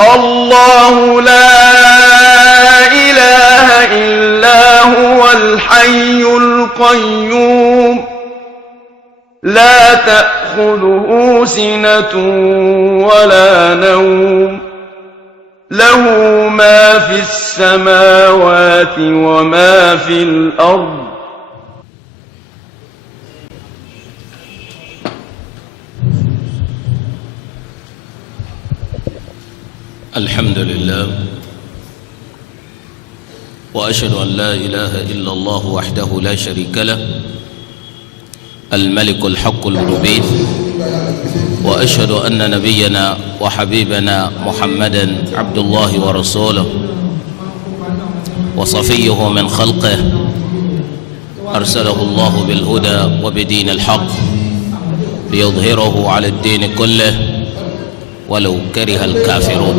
الله لا إله إلا هو الحي القيوم لا تأخذه سنة ولا نوم له ما في السماوات وما في الأرض الحمد لله وأشهد أن لا إله إلا الله وحده لا شريك له الملك الحق المبين وأشهد أن نبينا وحبيبنا محمدا عبد الله ورسوله وصفيه من خلقه أرسله الله بالهدى وبدين الحق ليظهره على الدين كله ولو كره الكافرون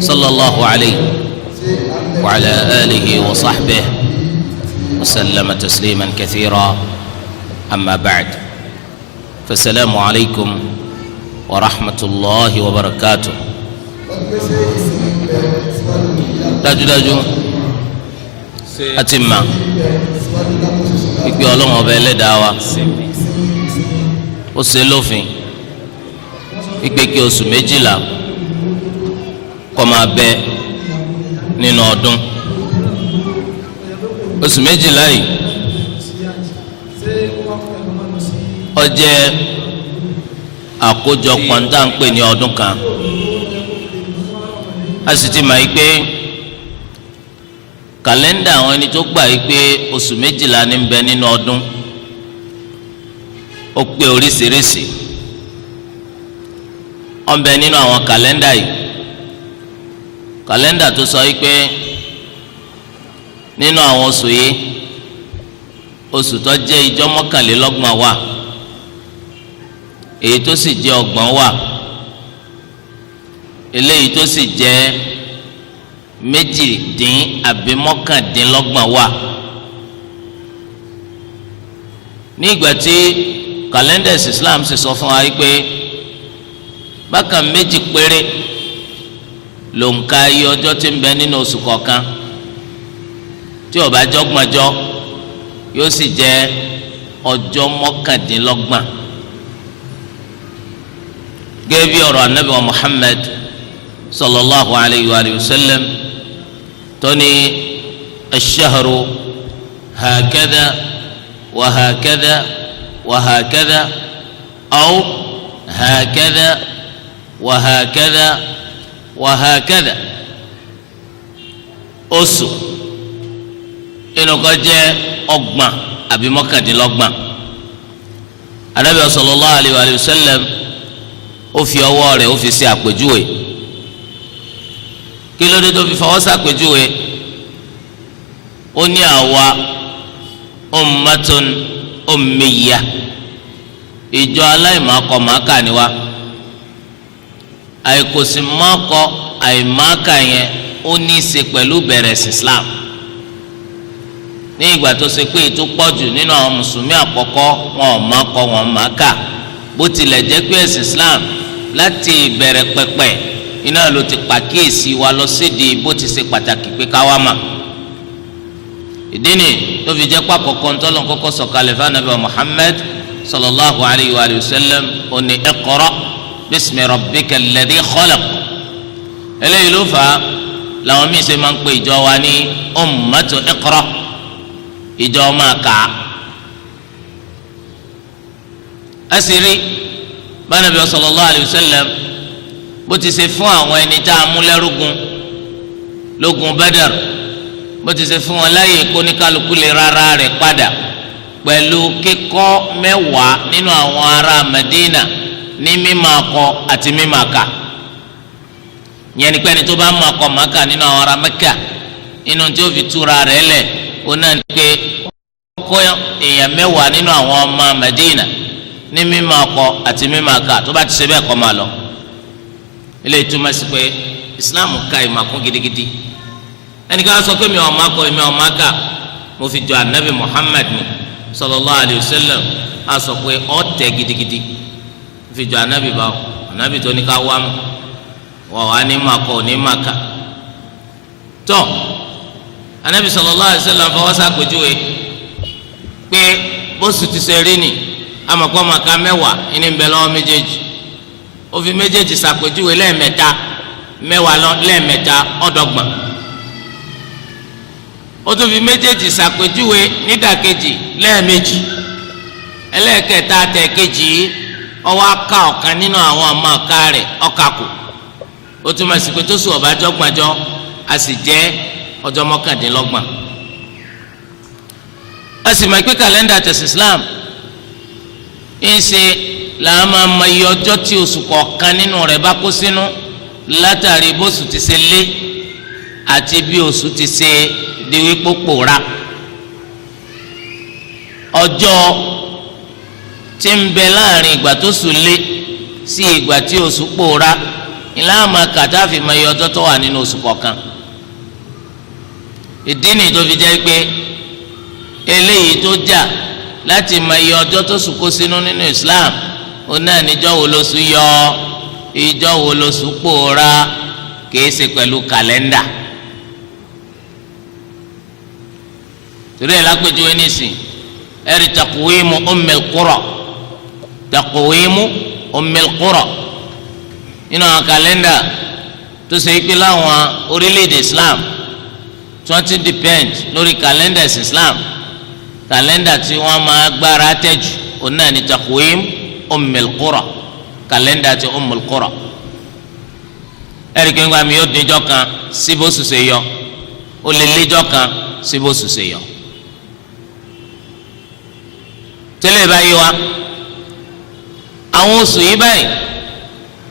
صلى الله عليه وعلى آله وصحبه وسلم تسليما كثيرا أما بعد فالسلام عليكم ورحمة الله وبركاته dájúdájú àti mà ìgbé Ọlọ́run ọba Ẹlẹ́dàá wa ó ṣe lófin ìgbé kí oṣù méjìlá kó máa bẹ nínú ọdún oṣù méjìlá yìí ó jẹ́ àkójọpọ̀ ń tàn pè ní ọdún kan a sì ti mọ̀ yìí pé kàlẹ́ndà àwọn ẹni tó gbà yìí pé oṣù méjìlá ní ń bẹ nínú ọdún ó pé oríṣiríṣi ó ń bẹ nínú àwọn kàlẹ́ndà yìí kàlẹ́ndà tó sọ yìí pé nínú àwọn oṣù yìí oṣù tó jẹ́ ìjọ mọ́kànlélọ́gbọ̀n wà èyí tó sì jẹ́ ọgbọ̀n wà eléyìí tó sì jẹ́ méjìdín àbí mọ́kàndínlọ́gbọ̀n wà ní ìgbà tí kàlẹ́ndà Islam sì sọ fún wa yìí pé bákan méjì péré ló ń ka iye ọjọ́ tí ń bẹ nínú oṣù kọ̀ọ̀kan tí ó bá jọ́gbọ̀njọ́ yóò sì jẹ́ ọjọ́ mọ́kàndínlọ́gbọ̀n gẹ́gẹ́ bí ọ̀rọ̀ anabi wa Muhammad sallallahu alayhi wa sallam tóní ash-shahru hakadha wa hakadha wa hakadha aw hakadha wa hakadha wa hakadha oṣù inú kó jẹ́ ọgbọ̀n àbí mọ́kàndínlọ́gbọ̀n anabi sallallahu alayhi wa sallam ó fi ọwọ́ rẹ̀ ó fi ṣe àpèjúwe kí ló dé tó fi fọwọ́ ṣàpèjúwe ó ní àwa ummatun ummiyya ìjọ aláìmọ̀ọ́kọ-màákà ni wá àìkòsímọ́kọ àìmọ̀ọ́kà yẹn ó ní í ṣe pẹ̀lú bẹ̀rẹ̀ sí Islam ní ìgbà tó ṣe pé ètò pọ̀jù nínú àwọn mùsùlùmí àkọ́kọ́ wọn ò mọ̀ọ́kọ wọn màákà bó tilẹ̀ jẹ́ pé ẹ̀sìn Islam láti ìbẹ̀rẹ̀ pẹ̀pẹ̀ iná ló ti pàkíyèsí wa lọ sídìí bó ti ṣe pàtàkì pé ká wá mà ìdí ni tó fi jẹ́ pàkọ́kọ́ ntọ́lọ́ kọ́kọ́ sọ̀kalẹ̀ fún anabi Muhammad sallallahu alayhi wa sallam ó ní iqra bismi rabbika alladhi khalaq eléyìí ló fà á làwọn míín ṣe máa ń pè ìjọ wa ní ummatu iqra ìjọ máa kà á asiri bánabi sallallahu alayhi wa sallam bó ti ṣe fún àwọn ẹni tá a mú lẹ́rúgun lógun Badr bó ti ṣe fún wọn láyè kó ní kálukú lè rárá rẹ̀ padà pẹ̀lú kíkọ́ mẹ́wàá nínú àwọn ará Madina ní mímọ̀ akọ àti mímọ̀ aka yẹn ni pé ẹni tó bá mọ̀ akọ màkà nínú àwọn ará Mẹ́kà inú tí ó fi túra rẹ̀ lẹ̀ ó náà ní pé kọ́ èèyàn mẹ́wàá nínú àwọn ọmọ Madina ní mímọ̀ akọ àti mímọ̀ aka tó bá ti ṣe bẹ́ẹ̀ kọ́ máa lọ ilé ìtumọ̀ sí pé Islam ka ìmàkún gidigidi ẹnìkan sọ pé mi ò máa kọ mi ò máa kà mo fi jọ anabi Muhammad ni sallallahu alayhi wa sallam a sọ pé ọ tẹ gidigidi fi jọ anabi báwo anabi tó ní ká wá mu wọ́n wá ní màkà òní màkà tó anabi sallallahu alaihi wasallam fọwọ́ sàpèjúwe pé bóṣù ti ṣe rí ni amakọ́ màkà mẹ́wàá ẹni ń bẹ lọ́wọ́ méjèèjì ó fi méjèèjì sàpèjúwe lẹ́ẹ̀mẹ́ta mẹ́wàá lẹ́ẹ̀mẹ́ta ọ̀dọ́gbọ̀n ó tún fi méjèèjì sàpèjúwe nídàkejì lẹ́ẹ̀mejì ẹlẹ́ẹ̀kẹta tẹ̀kejì ọwọ́ aká ọ̀kan nínú àwọn ọmọ ọ̀ka rẹ̀ ọ̀ka kù ó túmọ̀ sí pé tó sùn ọ̀bájọ́ gbọ́njọ́ a sì jẹ́ ọjọ́ mọ́kàndínlọ́gbọ̀n a sì mọ̀ pé kàlẹ́ndà tẹ̀sí Islam ń ṣe làá máa mọ iye ọjọ́ tí oṣù kọ̀ọ̀kan nínú rẹ̀ bá kó sínú látàrí bóṣù ti ṣe lé àti bí oṣù ti ṣe di wípé pòórá ọjọ́ tí ń bẹ láàrin ìgbà tó sùn lé sí ìgbà tí oṣù pòórá ìlànà kàtàfì mọ iye ọjọ́ tó wà nínú oṣù kọ̀ọ̀kan ìdí nìyí tó fi jẹ́ pé eléyìí tó jà láti mọ iye ọjọ́ tó sùn kó sínú nínú Islam ó náà níjọ́ wo lóṣù yọ ìjọ́ wo lóṣù pòórá kìí ṣe pẹ̀lú kàlẹ́ndà torí ẹ̀ lápèjúwe nísìn ẹ̀rí takuwimu ummil qura takuwimu ummil qura nínú àwọn kàlẹ́ndà tó ṣe pé láwọn orílẹ̀-èdè Islam tí wọ́n ti depend lórí kàlẹ́ndà Islam kàlẹ́ndà tí wọ́n máa gbára tẹ̀jù òun náà ní takuwimu ummil qura kàlẹ́ndà ti ummul qura ẹ̀rí kí n gba mi yóò díjọ́ kan sí bó ṣe yọ ó lè léjọ́ kan sí bó ṣe yọ. tẹ́lẹ̀ báyìí wa àwọn oṣù yìí báyìí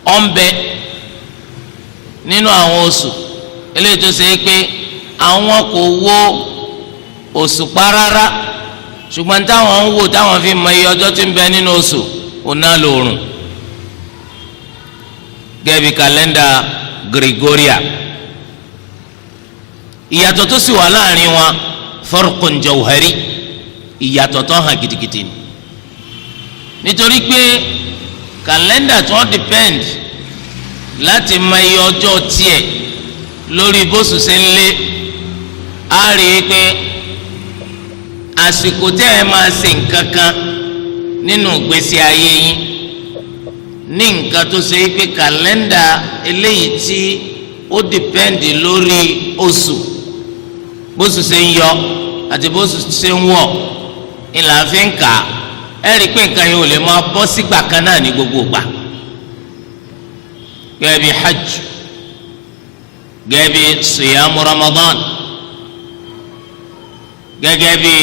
ó ń bẹ nínú àwọn oṣù eléyìí tó ṣe é pé àwọn kò wo òṣùpá rárá ṣùgbọ́n táwọn ń wò táwọn fi mọ iye ọjọ́ tí ń bẹ nínú oṣù ọ̀nà lòrùn gẹ́gẹ́ bí kàlẹ́ndà Gregorian ìyàtọ̀ tó sì wà láàrin wọn farqun jawhari ìyàtọ̀ tó hàn gidigidi ni nítorí pé kàlẹ́ndà tó depend láti mọ iye ọjọ́ tiẹ̀ lórí bóṣù ṣe ń lé á rí i pé àsìkò tẹ́ ẹ máa ṣe nǹkan kan nínú ìgbésí ayé yín ní nǹkan tó ṣe pé kàlẹ́ndà eléyìí tí ó dìpẹ́ǹdì lórí oṣù bóṣù ṣe ń yọ àti bóṣù ṣe ń wọ̀ ìlà fi ń kà á ẹ rí i pé nǹkan yìí ò lè máa bọ́ sígbà kan náà ní gbogbo ìgbà gẹ́gẹ́ bí hajj gẹ́gẹ́ bí siyamu Ramadan gẹ́gẹ́ bí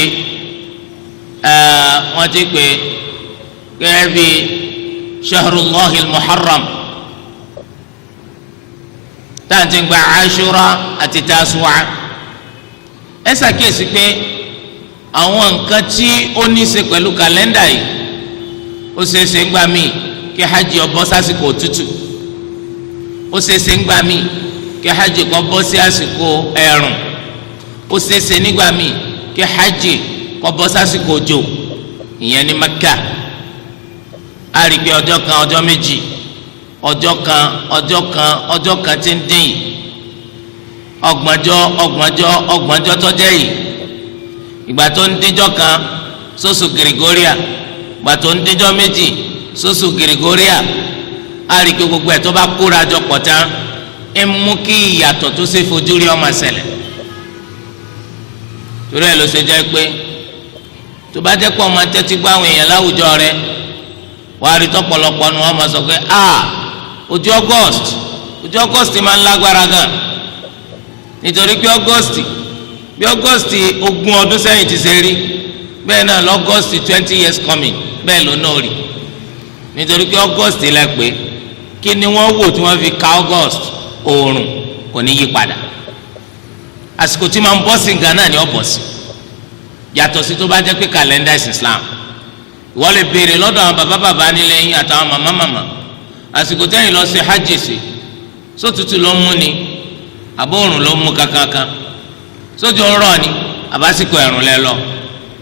wọ́n ti pè gẹ́gẹ́ bí shahrullahil muharram táǹtì gba Ashura àti Tasu'a ẹ ṣàkíyèsí pé àwọn nǹkan tí ó ní í ṣe pẹ̀lú kàlẹ́ndà yìí ó ṣeéṣe ń gbà mí kí hajj ó bọ́ sásìkò òtútù ó ṣeéṣe ń gbà mí kí hajj kó bọ́ sí àsìkò ẹ̀rùn ó ṣeéṣe nígbà mí kí hajj kó bọ́ sásìkò òjò ìyẹn ní Mẹ́kà á rí i pé ọjọ́ kan ọjọ́ méjì ọjọ́ kan tí ń dín yìí ọgbọ̀njọ́ tó jẹ́ yìí ìgbà tó ń díjọ́ kan sóṣù Gregorian ìgbà tó ń díjọ́ méjì sóṣù Gregorian á rí i pé gbogbo ẹ̀ tó bá kóra jọ pọ̀ tán ń mú kí ìyàtọ̀ tó ṣe fojú rí ó máa ṣẹlẹ̀ torí ẹ̀ ló ṣe jẹ́ pé tó bá jẹ́ pé ọmọ tẹ́tí gbá àwọn èèyàn láwùjọ rẹ̀ wàá rí tọ́pọ̀lọpọ̀ nu wọ́n máa sọ pé ojú August máa ń lágbára gan nítorí pé bí August 20 ọdún sẹ́yìn ti ṣe rí bẹ́ẹ̀ náà l'August 20 years coming bẹ́ẹ̀ ló náà rí nítorí pé August la pé kí ni wọ́n wò tí wọ́n fi ka August oòrùn kò ní yí padà àsìkò tí máa ń bọ́ sí nǹkan náà ni ó bọ̀ sí yàtọ̀ sí tó bá jẹ́ pé kàlẹ́ndà ìsìn Islam wọ́n lè béèrè lọ́dọ̀ àwọn bàbá nílé yín àtàwọn màmá àsìkò tẹ́yìn lọ sí hajj sí sótútù ló ń mú ni àbóòrùn ló ń mú kankan sójú ń rọ̀ ni àbásìkò ẹ̀rùn lẹ lọ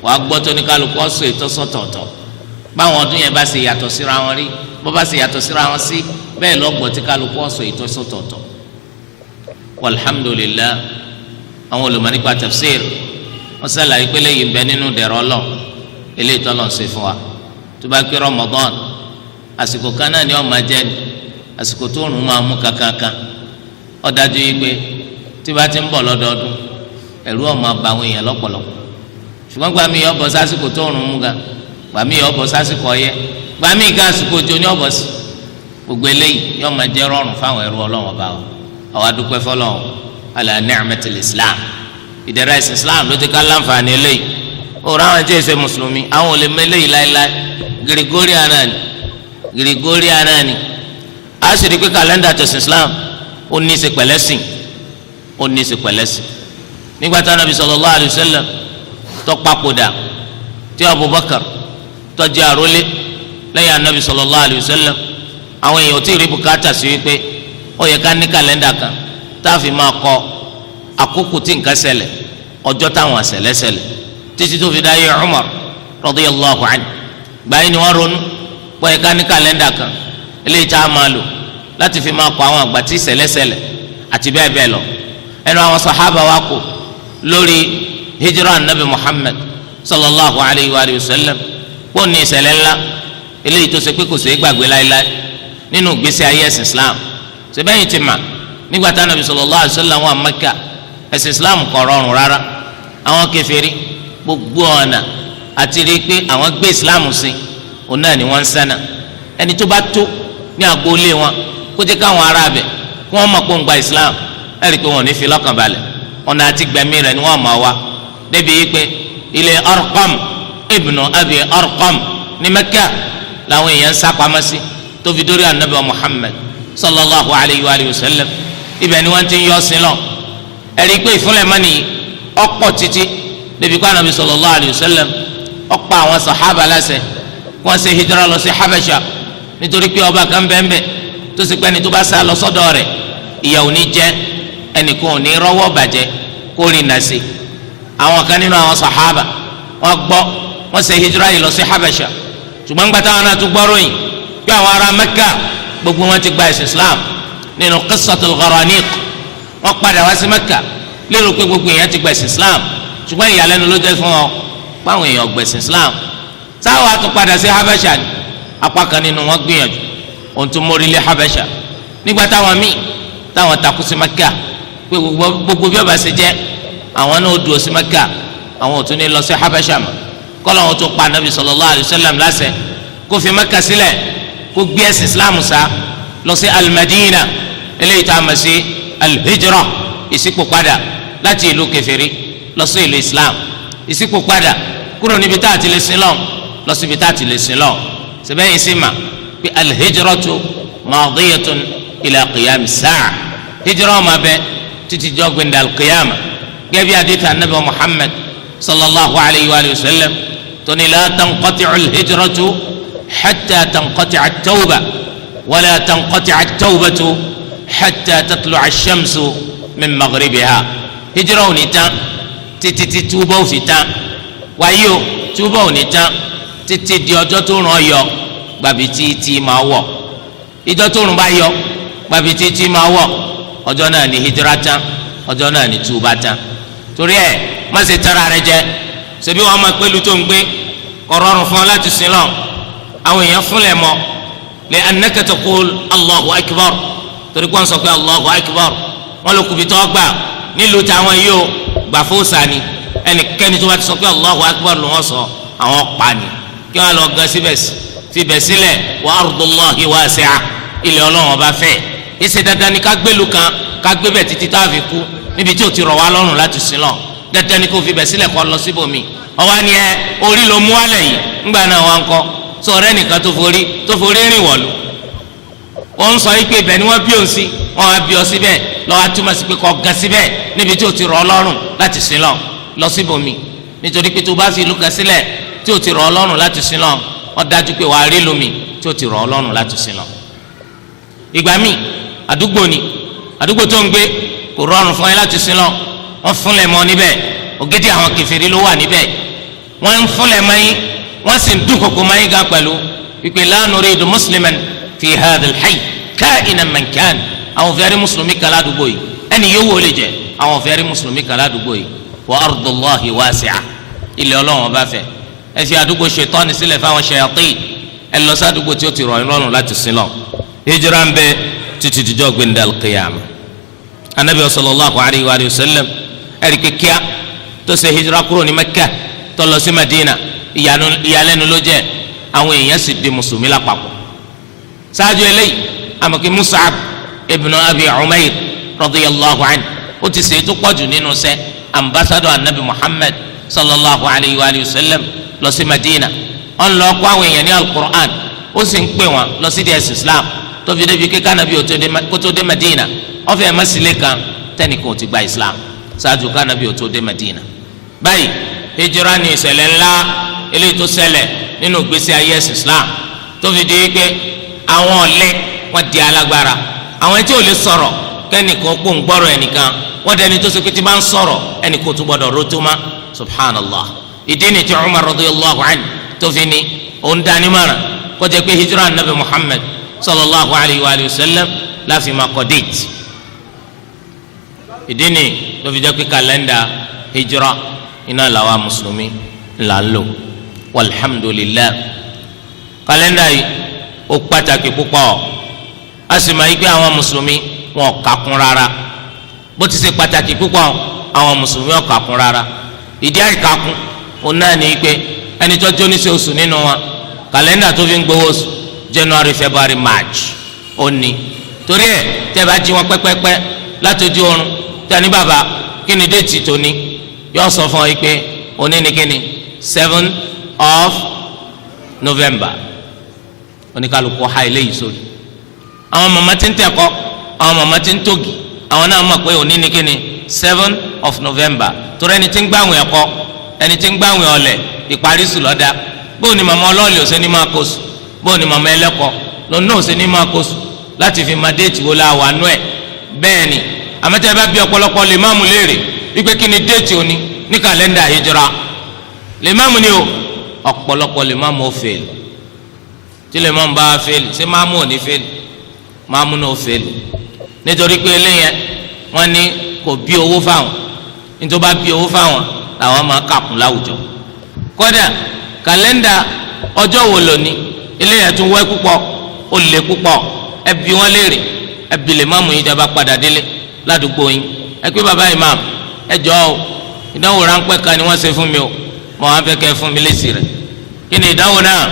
wàá gbọ́ tó ní kálukú ọ̀sọ̀ ìtọ́sọ̀tọ̀ọ̀tọ̀ báwọn ọdún yẹn bá ṣe yàtọ̀ síra wọn rí bó bá ṣe yàtọ̀ síra wọn sí bẹ́ẹ̀ lọ́gbọ̀n tí kálukú ọ̀sọ̀ ìtọ́sọ̀tọ̀tọ̀. walhamdulillah àwọn olùmọ̀ nípa tafsir wọ́n ṣàlàyé pé lẹ́yìn bẹ nínú dẹ̀rọ lọ eléyìí tó lọ́n ṣe fún wa tó bá pé Ramadan àsìkò kan náà ni ó máa jẹ́ ni àsìkò tó rùn máa mú kankankan ó dájú yìí pé tí bá ti ń bọ̀ lọ́dọọdún ẹ̀rù ó máa bà àwọn èèyàn lọ́pọ̀lọpọ̀ ṣùgbọ́n gbà mí yọ bọ́ sásìkò tó rùn mú ga gbà mí yọ bọ́ sásìkò ọyẹ́ gbà mí ga àsìkò òjò ní ọ̀bọ̀ sí gbogbo eléyìí yọ máa jẹ́ rọrùn fáwọn ẹrú Ọlọ́run ọba wa àwa dúpẹ́ fọlọ́run ala ni'matil Islam ìdẹ̀ra ẹ̀sìn Islam ló ti ká láǹfààní eléyìí òòrùn àwọn tí èsè mùsùlùmí àwọn ò lè mọ eléyìí láéláé Gregorian náà ni a sì rí pé kàlẹ́ndà tẹ̀sìn Islam ó ní í ṣe pẹ̀lẹ́sìn nígbà tí Ànábì sallallahu alayhi wa sallam tó papòdà tí Abubakar tó jẹ́ àrólé lẹ́yìn Ànábì sallallahu alayhi wa sallam àwọn èèyàn tí ì rí bùkátà sí wípé ó yẹ ká ní kàlẹ́ndà kan tá a fi máa kọ àkókò tí nǹkan ṣẹlẹ̀ ọjọ́ táwọn àṣẹlẹ̀ ṣẹlẹ̀ títí tó fi dáyé Umar radiyallahu anhu báyìí ni wọ́n ronú pé ó yẹ ká ní kàlẹ́ndà kan eléyìí tá a máa lò láti fi máa kọ àwọn àgbà tí ìṣẹ̀lẹ̀ ṣẹlẹ̀ àti bẹ́ẹ̀ bẹ́ẹ̀ lọ ẹnu àwọn sàhábà wa kò lórí hijra anabi Muhammad sallallahu alayhi wa sallam kó ní ìṣẹ̀lẹ̀ ńlá eléyìí tó ṣe pé kò ṣeé gbàgbé láéláé nínú ìgbésí ayé ẹ̀sìn Islam ṣèbẹ́yìn ti mà nígbà tí anabi sallallahu alayhi wa sallam wà Mẹ́kà ẹ̀sìn Islam kò rọrùn rárá àwọn kèfèrí gbogbo ọ̀nà àti rí i pé àwọn gbé Islam sí òun náà ni wọ́n ń sẹ́nà ẹni tó bá tó ní agboolé wọn kó jẹ́ káwọn ará abẹ kí wọ́n mọ̀ pé ń gba Islam ẹ̀rí pé wọn ò ní fi lọ́kàn balẹ̀ ọ̀nà àti gbẹ̀mí rẹ̀ ni wọ́n máa wá débi yìí pé ilé Arqam ibnu Abi Arqam ní Mẹ́kà làwọn èèyàn ń sá pamọ́ sí tó fi dórí anabi Muhammad sallallahu alayhi wa sallam ibẹ̀ ni wọ́n ti ń yọ sí lọ ẹ̀rí pé ìfúnlẹ̀ mọ́ni ọ̀pọ̀ títí débi pé anabi sallallahu alayhi wa sallam ọ̀pọ̀ àwọn sàhábà láṣẹ wọ́n ṣe hijira lọ sí Habasha nítorí pé ọba kan bẹ́ẹ̀ tó sì pẹ́ni tó bá sá lọ sọ́dọ̀ rẹ̀ ìyà ò ní jẹ́ ẹnìkan ò ní rọ́wọ́ bàjẹ́ kó rìn nà sí. àwọn kan nínú àwọn sàhábà wọ́n gbọ́ wọ́n ṣe hijira yìí lọ sí Habasha ṣùgbọ́n gbàtà wọn náà tún gbọ́ ròyìn pé àwọn ará Mẹ́kà gbogbo wọn ti gba ẹ̀sìn Islam nínú qissatul Gharaniq wọ́n padà wá sí Mẹ́kà lérò pé gbogbo èèyàn ti gba ẹ̀sìn Islam ṣùgbọ́n ìyàlẹ́nu ló jẹ́ fún wọn páwọn èèyàn gbẹ̀sìn Islam sáwọn àtúpadà sí Habasha ni apá kan nínú wọn gbìyànjú ohun tó mórí lé Habasha nígbà táwọn míì táwọn takú sí Mẹ́kà pé gbogbo bí ọba ṣe jẹ́ àwọn náà ó dúró sí Mẹ́kà àwọn ò tún ní lọ sí Habasha mọ́ kọ́lọ́ wọn tó pa Ànábì sallallahu alayhi wa sallam láṣẹ kó fi Mẹ́kà sílẹ̀ kó gbé ẹ̀sìn Islam sá lọ sí al-Madina eléyìí tá a mọ̀ sí al-Hijra ìṣípò padà láti ìlú kèfèrí lọ sí ìlú Islam ìṣípò padà kúrò níbi tá a ti lè sin lọ lọ síbi tá a ti lè sin lọ sẹ́bẹ̀yìn sí ma pé al-hijratu madiyatun ila qiyam as-sa'a hijra ma bẹ títí jọ́ gbẹ̀ndà al-qiyama gẹ́gẹ́ bí adéta anabi Muhammad sallallahu alayhi wa sallam tóní la tanqati'u al-hijratu hatta tanqati'a at-tawba wala tanqati'a at-tawbatu hatta tatlu'a ash-shamsu min maghribiha hijra ò ní tán títí túbọ̀ ò fi tán wáyé o túbọ̀ ò ní tán títí di ọjọ́ tó ràn yọ gbàbí tí máa wọ̀ ìjọ tó rùn bá yọ gbàbí tí máa wọ̀ ọjọ́ náà ní hijira tán ọjọ́ náà ní túbà tán torí ẹ̀ má ṣe tara rẹ jẹ ṣebí wọn máa pẹ̀lú tó ń gbé kọ̀rọ̀rùn fún ọ láti sin lọ àwọn èèyàn fúnlẹ̀ mọ́ lè annaka taqul Allahu akbar torí kó ń sọ pé Allahu akbar wọn ló kubi tó gbà nílùú táwọn yìí ó gbà fún sani ẹnikẹ́ni tó bá ti sọ pé Allahu akbar ló wọ́n sọ àwọn pa ni kí wọn lọ gan fibẹ̀ sílẹ̀ wa ardullahi wasi'a ilẹ̀ Ọlọ́run ọba fẹ̀ ìṣe dandan ni ká gbélu kan ká gbé bẹ̀ títí tá a fi kú níbi tí o ti rọ̀ wá lọ́rùn láti sin lọ dandan ni kò fibẹ̀ sílẹ̀ kọ́ lọ síbòmí ọwọ́ ni ẹ orí ló mú wálẹ̀ yìí ńgbà náà wà ń kọ́ sọ̀rọ̀ ẹnìkan tó forí rìn wọ̀lú ó ń sọ yìí pé ibẹ̀ ni wọ́n bí òun sí wọ́n wá bí ọ síbẹ̀ lọ́wọ́ atúmọ̀ sí pé kọ́ gan síbẹ̀ níbi tí o ti rọ̀ lọ́rùn láti sin lọ síbòmí nítorí pé tó bá fi ìlú kan sílẹ̀ tí o ti rọ̀ ọlọ́run láti sin lọ ó dájú pé wàá rí lómi tí o ti rọ̀ ọlọ́run láti sin lọ. ìgbà míì àdúgbò tó ń gbé kò rọrùn fún ẹ láti sin lọ wọ́n fúnlẹ̀ mọ́ níbẹ̀ ògidì àwọn kèfèrí ló wà níbẹ̀ wọ́n ń fúnlẹ̀ mọ́ yín wọ́n sì ń dúnkòkò máa ń ga pẹ̀lú wípé la nuridu musliman fi hadha al-hayy ka'inan man kan. àwọn fẹ́ẹ́ rí mùsùlùmí kan ládùúgbò yìí ẹni yóò wọlé jẹ àwọn fẹ́ẹ́ rí mùsùlùmí kan ládùúgbò yìí wa ardullahi wasi'a ilẹ̀ ọlọ́run ọba fẹ́ ẹ fi àdúgbò ṣètọ́ni sílẹ̀ fáwọn ṣayatin ẹ lọ sí àdúgbò tí ó ti rọ̀ yín lọ́rùn láti sin lọ. hijira ń bẹ títí dijọ́ gbẹ̀ndẹ̀ al-qiyama. anabi sallallahu alayhi wa sallam ẹ̀rí kíkíá tó ṣe hijira kúrò ní Mẹ́kà tó lọ sí Madina ìyàlẹ́nu ló jẹ́ àwọn èèyàn sì di mùsùlùmí lápapọ̀. sáájú eléyìí amọ̀kí Mus'ab ibn Abi Umayr radiyallahu anhu ó ti ṣe é tó pọ̀jù nínú sẹ́ ambassador anabi Muhammad sallallahu alayhi wa sallam lọ sí Madina ọ̀n lọ kó àwọn èèyàn ní al-Qur'an ó sì ń pè wọn lọ sí díẹ̀ Islam tó fi débi kíkà nàbí kó tó dé Madina wọ́n fẹ́ẹ́ mẹ́sìlẹ̀ kan tẹ́nìkan ò ti gba Islam ṣáájú ká nàbí ò tó dé Madina. báyìí hijira ni ìṣẹ̀lẹ̀ ńlá eléyìí tó ṣẹlẹ̀ nínú ìgbésí ayé ẹ̀sìn Islam tó fi di pé àwọn ọ̀lẹ wọ́n di alágbára àwọn tí ò lè sọ̀rọ̀ kẹ́nìkan kó ń gbọ́rọ̀ ẹnìkan wọ́n dẹni tó ṣe pé tí bá ń sọ̀rọ̀ ẹnìkan tó gbọ́dọ̀ rótó má subhanallah. ìdí ni tí Umar radiyallahu anhu tó fi ní òun dání mara kó jẹ́ pé hijira nabi Muhammad sallallahu alayhi wa sallam láfi máa kọ́ déètì. ìdí ni tó fi jẹ́ pé kàlẹ́ndà hijira iná làwa mùsùlùmí là ń lò walhamdulillah. kàlẹ́ndà yìí ó pàtàkì púpọ̀ a sì máa yí pé àwọn mùsùlùmí wọn kà kún rárá bó ti ṣe pàtàkì púpọ̀ àwọn mùsùlùmí wọn kà kún rárá. ìdí àìkàkún òun náà ní pé ẹni tó jóní sí oṣù nínú wa kàlẹ́ndà tó fi ń gbowó oṣù January February March ó ní torí ẹ tẹ́ bá jí wọn pẹ́pẹ́pẹ́ látọjú oorun tani bàbá kí ni déètì tóní yóò sọ fún ọ yìí pé òní ni kíni 7th of November oníkàlùkù ha eléyìí sórí. àwọn màmá tí ń tẹ̀kọ́ àwọn màmá tí ń tògì àwọn náà mọ̀ pé òní ni kíni 7th of November torí ẹni tí ń gbàwìn ẹ̀kọ́ ẹni tí ń gbàwìn ọ̀lẹ̀ ìparí sùn lọ́dá bóun ni màmá ọlọ́ọ̀lẹ̀ ò ṣe ní máa kó sùn bóun ni màmá ẹlẹ́kọ̀ọ́ lòun náà ò ṣe ní máa kó sùn láti fi máa déètì wo la wà nú ẹ̀ bẹ́ẹ̀ ni àmọ́tẹ́ bá bí ọ̀pọ̀lọpọ̀ lè máàmù léèrè wípé kí ni déètì òní ní kàlẹ́ndà hijira lè máàmù ni o ọ̀pọ̀lọpọ̀ lè máàmù ó fèèlì tí lè máàmù bá fèèlì ṣé máàmù ò ní fèèlì máàmù náà ó fèèlì nítorí pé eléyẹn wọ́n ní kò bí owó fáwọn nítorí bá bí owó fáwọn làwọn máa kàkún láwùjọ kódà kàlẹ́ndà ọjọ́ wo lónìí eléyẹn tún wẹ́ púpọ̀ ó lè púpọ̀ ẹ bi wọ́n léèrè ẹ bi lè máàmù yìí dábàá padà délé ládùúgbò yín ẹ pé bàbá ìmáàmù ẹ jọ̀ọ́ o ìdánwò ráńpẹ́ kan ni wọ́n ṣe fún mi o mo wá fẹ́ kẹ́ fún mi lésì rẹ̀ kí ni ìdánwò náà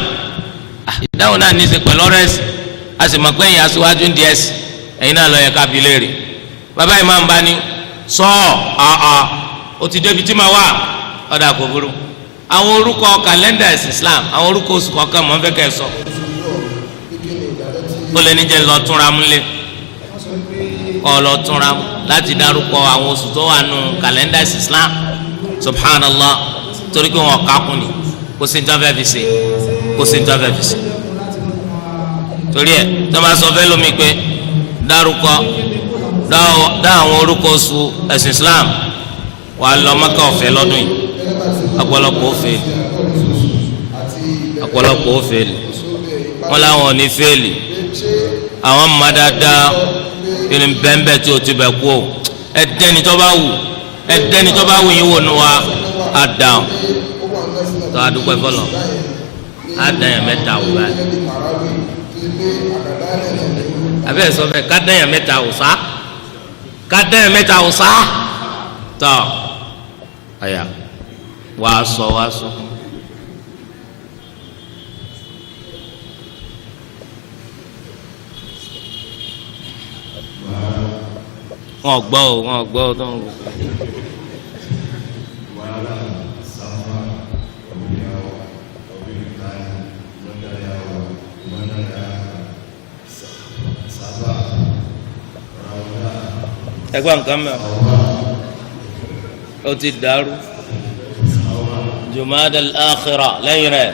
ìdánwò náà ní í ṣe pẹ̀lú ọ̀rọ̀ ẹ̀sìn a sì mọ̀ pé ẹ̀yin aṣíwájú ń di ẹ̀sìn ẹ̀yin náà lọ yẹ ká bi léèrè bàbá ìmáàmù bá ní sọ o ti débi tí ma wà ọ̀dà kò burú àwọn orúkọ kàlẹ́ndà ẹ̀sìn Islam àwọn orúkọ oṣù kọ̀ọ̀kan mọ̀ ń fẹ́ kẹ́ sọ ó lè ní jẹ́ lọ túnra mú lé kọ́ lọ túnra mú láti dárúkọ àwọn oṣù tó wà nù kàlẹ́ndà ẹ̀sìn Islam subhanallah torí pé wọn kà kún ni kó sì ń tọ́ fẹ́ fi ṣe kó sì ń tọ́ fẹ́ fi ṣe torí ẹ̀ tó máa sọ fẹ́ lómi pé dárúkọ dá àwọn orúkọ oṣù ẹ̀sìn Islam wà á lọ Mẹ́kà ọ̀fẹ́ lọ́dún yìí ọ̀pọ̀lọpọ̀ ó fèèlì ọ̀pọ̀lọpọ̀ ó fèèlì wọn làwọn ò ní fèèlì àwọn mọ dáadáa ìrìn bẹ́ẹ̀nbẹ́ẹ́ tí o ti bẹ̀ kú o ẹ̀dẹ́ni tó bá wù ẹ̀dẹ́ni tó bá wù yín wò ní wa á dáhùn tó a dúpẹ́ fọlọ́ á dáyàn mẹ́ta wò báyìí abẹ́ sọ fẹ́ ká dáyàn mẹ́ta wò sá ká dáyàn mẹ́ta wò sá tọ́ àyà wàá sọ wàá sọ. wọn gbọ́ o wọn gbọ́ o tó ń wò. ẹgbẹ́ nǹkan mẹ́ o ti dàrú Jumada al-akhira lẹ́yìn rẹ̀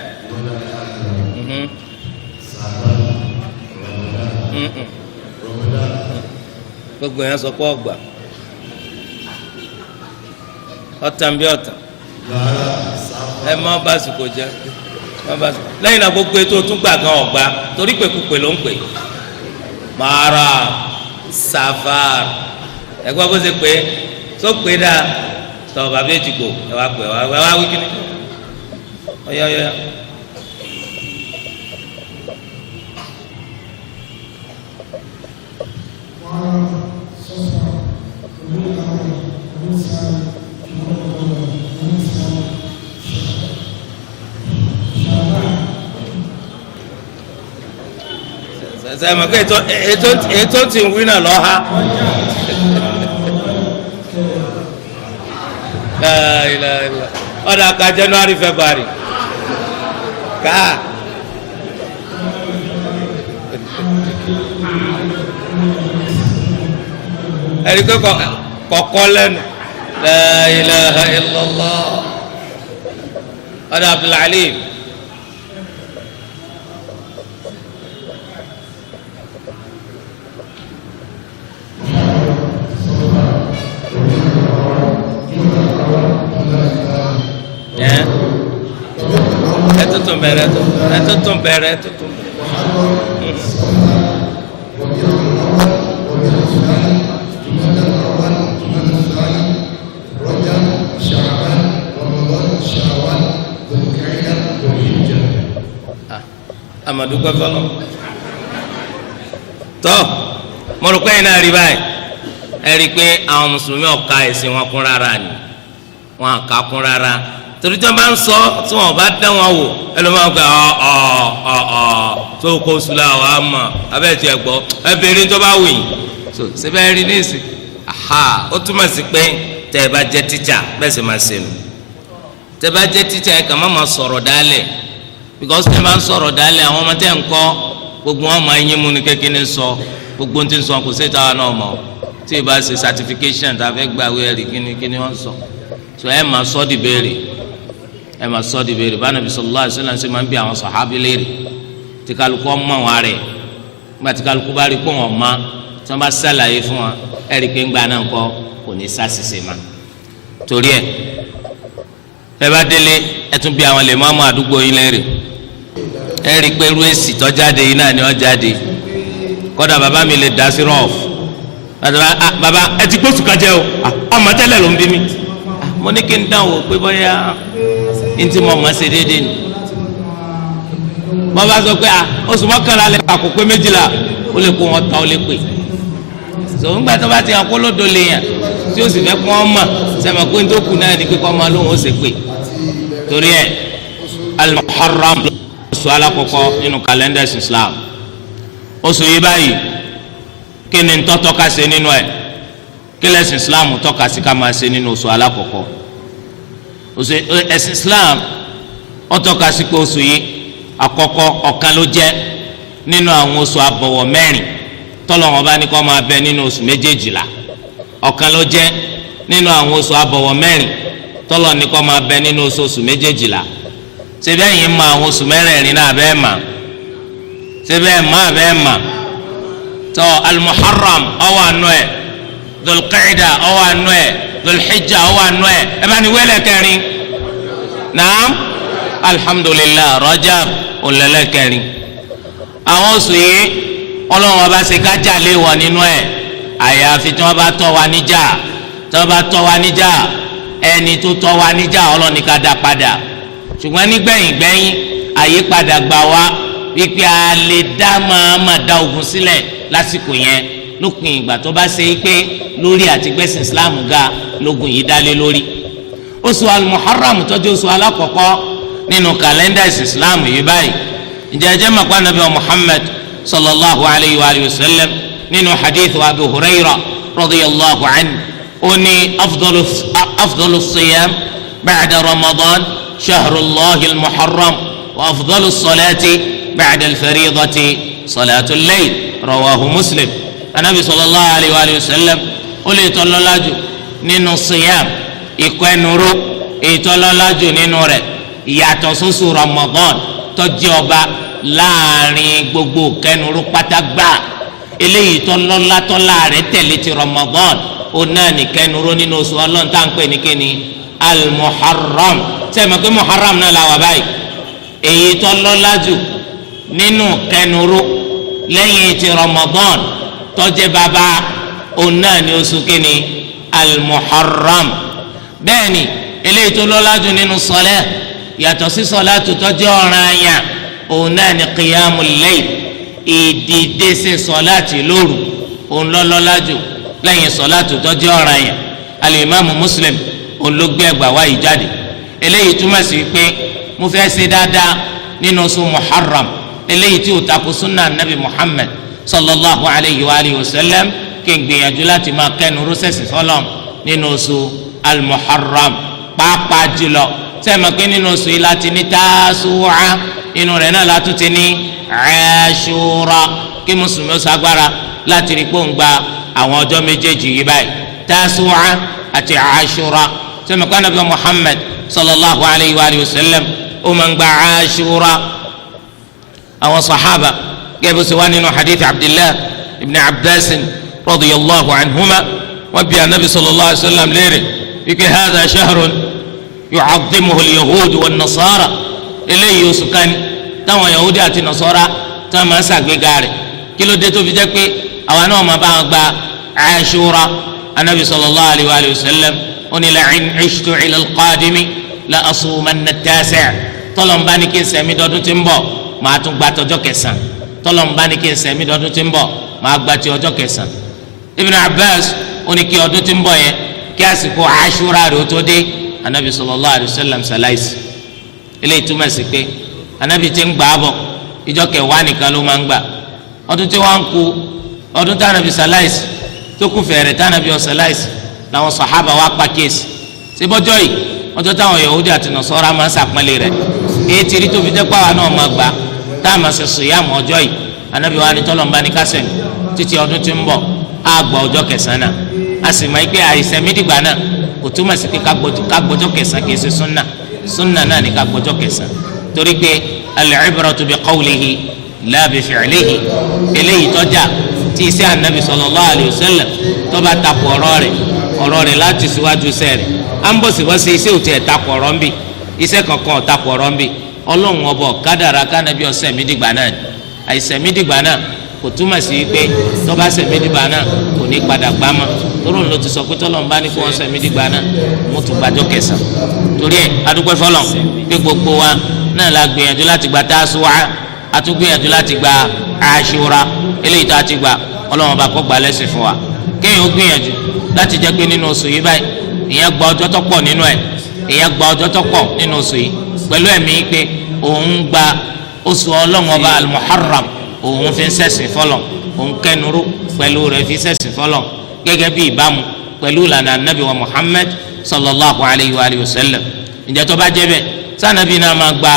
gbogbo yẹn sọ pé ọgbà ọtàn bí ọtàn ẹ má bá sùkò jẹ lẹ́yìn náà gbogbo ètò tún gbà gan ọ̀gbà torí pèkúpè ló ń pè mara safar ẹgbẹ́ bó ṣe pé tó pé dáa tọ́ bàbá ètùkò ẹ wá pè ẹ wá wí kíni ọ̀yọ̀ọ̀yọ̀. sẹ́mi pé ètò tí ń wí náà lọ́ ha ọ̀dà ká January February ká ẹ̀rí pé kọ̀kọ́ lẹ́nu la ilaha illallah ọ̀dà Abdulalim. Bẹ̀rẹ̀ tuntun. Amadu gbẹfọlọ tọ mọlùkọ yìí náà rí báyìí ẹ rí i pé àwọn mùsùlùmí ọ̀ka ẹ̀sìn wọn kún rárá ni wọn àka kún rárá torí tí wọn bá ń sọ tí wọn bá dá wọn wò ẹlòmíràn gba tó kó sùlá wa mọ abẹ́ tí ẹ gbọ́ ẹ bèrè tó bá wù yín so síbẹ̀ rí ní ìsìn ó túmọ̀ sí pé tẹ́ ẹ bá jẹ́ tíjà bẹ́ẹ̀ sì máa ṣe nù tẹ́ ẹ bá jẹ́ tíjà ẹ kàn má máa sọ̀rọ̀ dálẹ̀ because tẹ́ ẹ bá ń sọ̀rọ̀ dálẹ̀ àwọn ọmọ tẹ́ ń kọ́ gbogbo wọn máa yín mú ní kékeré sọ gbogbo tí ń sọ kò sí ìtawà náà mọ̀ tí ì bá ṣe certification tá a fẹ́ gbàwé ẹ̀rí kíni wọ́n sọ so ẹ máa sọ di béèrè ẹ máa sọ di béèrè báyìí Nabi sallallahu alaihi wasallam ṣe máa ń bí àwọn sàhábì léèrè tí kálukú ọmọ wọn rẹ̀ nígbà tí kálukú bá rí pé wọn má tí wọn bá ṣàlàyé fún wọn ẹ rí i pé ńgbà náà kọ́ kò ní sàṣìṣe má torí ẹ bá délé ẹ tún bí àwọn lè má mú àdúgbò yín léèrè ẹ rí i pé irú èsì tó jáde yìí náà ni wọ́n jáde kódà bàbá mi lè dá sí rọ́ọ̀f bàbá ẹ ti gbósù kájẹ́ o ọmọ tẹ́lẹ̀ ló ń bí mi mo ní kí n dáhùn pé bóyá ntí mo mọ̀ ṣe déédéé ni wọ́n bá sọ pé oṣù mọ́kànlá lè kà kó pé méjìlá ó lè kó wọn tán ó lè pè so ńgbà tó bá ti hàn kó lódò lè yàn tí ó sì fẹ́ kó wọn mọ̀ sẹ́mi pé nítorí kù náà ni pé kọ́ máa lóhùn ó sì pè torí ẹ̀ al-Muharram oṣù alákọ̀ọ́kọ́ nínú kàlẹ́ndà Islam oṣù yìí báyìí kí ni ntọ́ tọ́ka ṣe nínú ẹ̀ kí lẹ́sìn Islam tọ́ka sí ká máa ṣe nínú oṣù alákọ̀ọ́kọ́ oṣù ẹ̀sìn Islam ó tọ́ka sí pé oṣù yìí àkọ́kọ́ ọ̀kan ló jẹ́ nínú àwọn oṣù àbọ̀wọ̀ mẹ́rin tọ́lọ́run bá ní kó máa bẹ nínú oṣù méjèèjìlá ọ̀kan ló jẹ́ nínú àwọn oṣù àbọ̀wọ̀ mẹ́rin tọ́lọ́run ní kó máa bẹ nínú oṣù méjèèjìlá síbẹ̀ yìí ń mọ àwọn oṣù mẹ́rẹ̀ẹ̀rin náà bẹ́ẹ̀ mà síbẹ̀ mà bẹ́ẹ̀ mà tọ́ al-Muharram ọwọ́ àánú ẹ̀ Dhul-Qa'da ọwọ́ àánú ẹ̀ Dhul-Hijja ọwọ́ àánú ẹ̀ ẹ bá ní wẹ́lẹ̀ kẹrin naam alhamdulilah Rajab olẹlẹ kẹrin àwọn oṣù yìí Ọlọ́run ọba ṣe kájà lé wọ nínú ẹ̀ àyàfi tí wọ́n bá tọ́ wa níjà tí wọ́n bá tọ́ wa níjà ẹni tó tọ́ wa níjà Ọlọ́run ní ká dá padà ṣùgbọ́n nígbẹ̀yìn gbẹ̀yìn àyípadà gbà wá wípé a lè dá máa dá ogun sílẹ̀ lásìkò yẹn lópin ìgbà tó bá ṣe pé lórí àti gbẹ̀sìn Islam ga lógun yìí dálé lórí oṣù al-Muharram tọ́jú oṣù alákọ̀ọ́kọ́ nínú kàlẹ́ndà Islam yìí báyìí ìjẹ́jẹ́ mọ̀kọ́ Ànábì Muhammad sallallahu alayhi wa sallam nínú hadith wa Abu Hurairah radiyallahu anhu ó ní afdalu siyam ba'da Ramadan shahrullahi al-Muharram wa afdalu salati ba'da al-fariidati salatu al-layl rawahu Muslim Ànábì sallallahu alayhi wa sallam ó lè tọ́lọ́lájú nínú siyam ìkọ́ẹnuró ìtọ́lọ́lájú nínú rẹ̀ ìyàtọ̀ sóṣù Ramadan tó jẹ́ ọba láàrin gbogbo kẹnuru pátágbà eléyìí tó lọ́lá tó láàrin tẹ̀lé ti Ramadan ó náà ní kẹnuru nínú oṣù Ọlọ́run tá à ń pè ní kíni al-Muharram sẹ́mi pé Muharram náà la wà báyìí èyí tó lọ́lá jù nínú kẹnuró lẹ́yìn ti Ramadan tó jẹ́ bàbá òun náà ní oṣù kínní al-Muharram. bẹ́ẹ̀ ni eléyìí tó lọ́lá jù nínú sọlẹ́ yàtọ̀ sí sọlátù tó jẹ́ ọ̀ranyàn òun náà ní qiyamul layl, ìdìde ṣe sọláàtì lóru òun ló lọ́lá jù lẹ́yìn sọlátù tó jẹ́ ọ̀ranyàn. al-Imamu Muslim òun ló gbé ẹgbàá wáyé jáde. eléyìí túmọ̀ sí pé mo fẹ́ ṣe dáadáa nínú oṣù Muharram eléyìí tí ó takò sunna nabi Muhammad sallallahu alayhi wa alihi wa sallam kí n gbìyànjú láti máa kẹnu rúṣẹ̀sì fọlọ́m nínú oṣù al-Muharram pàápàá jùlọ sẹ́mi pé nínú oṣù yìí láti ní Tasu'a inú rẹ̀ náà látún ti ní Ashura kí mùsùlùmí ó ṣagbára láti rí pòǹgbà àwọn ọjọ́ méjèèjì yìí báyìí Tasu'a àti Ashura sẹ́mi pé anabi Muhammad sallallahu alayhi wa alihi wa sallam ó máa ń gba Ashura. àwọn sahaba gẹ́gẹ́ bó ṣe wá nínú hadith Abdullah ibn Abbas radiyallahu anhuma wọ́n bi anabi sallallahu alayhi wa sallam léèrè wípé hadha shahrun yu'azzimuhu al-yahud wan-nasara eléyìí oṣù kan táwọn yahudi àti nasara táwọn máa ń ṣàgbéga rẹ̀ kí ló dé tó fi jẹ́ pé àwa náà máa bá wọn gba Ashura. anabi sallallahu alayhi wa sallam ó ní la'in 'ishtu 'ila al-qadimi la asumanna at-tasi'. tọ́lọ́mbá ní kí n sẹ́mi dọ́dún tí ń bọ̀ máa tún gba tọjọ́ kẹsàn-án. tọ́lọ́mbá ní kí n sẹ́mi dọ́dún tí ń bọ̀ máa gba ti ọjọ́ kẹsàn-án. Ibn Abbas ó ní kí ọdún tí ń bọ̀ yẹn kí àsìkò Ashura rẹ̀ ó tó dé anabi sallallahu alayhi wa sallam ṣaláìsì. eléyìí túmọ̀ sí pé anabi ti ń gbà á bọ̀ ìjọ kẹwàá nìkan ló máa ń gbà. ọdún tí wọ́n ń ku ọdún tí anabi ṣaláìsì tó kù fẹ̀rẹ̀ tí anabi ṣaláìsì làwọn sàhábà wá pa kéèsì. síbọ́jọ́ yìí ọjọ́ táwọn yahudi àti nasara máa ń sàpọ́nlé rẹ̀ èyí ti rí tó fi jẹ́ pàwọn náà máa gbà tá a máa ṣe sùyàmù ọjọ́ yìí anabi wa ni tọ́lọ̀ ń bá ní kásẹ̀ títí ọdún tí ń bọ̀ á gbọ́ ọjọ́ kẹsàn-án náà a sì máa ń pé àìsẹ̀mí dìgbà náà kò túmọ̀ sí pé ká gbọ́jọ́ kẹsàn-án kì í ṣe sunna náà ní ká gbọ́jọ́ kẹsàn-án torí pé al-ibratu bi qawlihi la bi fi'lihi eléyìí tọ́jà tí iṣẹ́ anabi sallallahu alayhi wa sallam tó bá takò ọ̀rọ̀ rẹ̀ láti síwájú sẹ́ẹ̀rẹ̀ à ń bọ̀ sí wọ́n ṣe iṣẹ́ òtí ẹ̀ takò ọ̀rọ̀ ń bì iṣẹ́ kankan ò takò ọ̀rọ̀ ń bì ọlọ́run ọbọ̀ kádàrá kánábí ọ̀sẹ̀ mídìgbà náà àìsẹ̀ mídìgbà náà kò túmọ̀ sí pé tó bá ṣẹ̀ mídìgbà náà kò ní padà gbámọ́ toró ló ti sọ pé tọ́lọ̀ ń bá ní kó wọ́n ṣẹ̀ mídìgbà náà mo tún gbàjọ́ kẹsàn-án torí ẹ̀ adúpẹ́ fọlọ́ pé gbogbo wa náà la gbìyànjú láti gba Tasu'a a tún gbìyànjú láti gba Ashura eléyìí tá a ti gbà ọlọ́run ọba kó gbà lẹ́sìn fún wa kéèyàn ó gbìyànjú láti jẹ́ pé nínú oṣù yìí báyìí ìyẹn gba ọjọ́ tó pọ̀ nínú ẹ̀ ìyẹn gba ọjọ́ tó pọ̀ nínú oṣù yìí pẹ̀lú ẹ̀mí pé òun gba oṣù ọlọ́run ọba al-Muharram òun fi ń ṣẹ̀sìn fọlọ̀ òun kẹnuru pẹ̀lú rẹ̀ fi ṣẹ̀sìn fọlọ̀ gẹ́gẹ́ bí ìbámu pẹ̀lú ìlànà anabi wa Muhammad sallallahu alayhi wa sallam. ǹjẹ́ tó bá jẹ́ bẹ́ẹ̀ sànàbí náà máa gba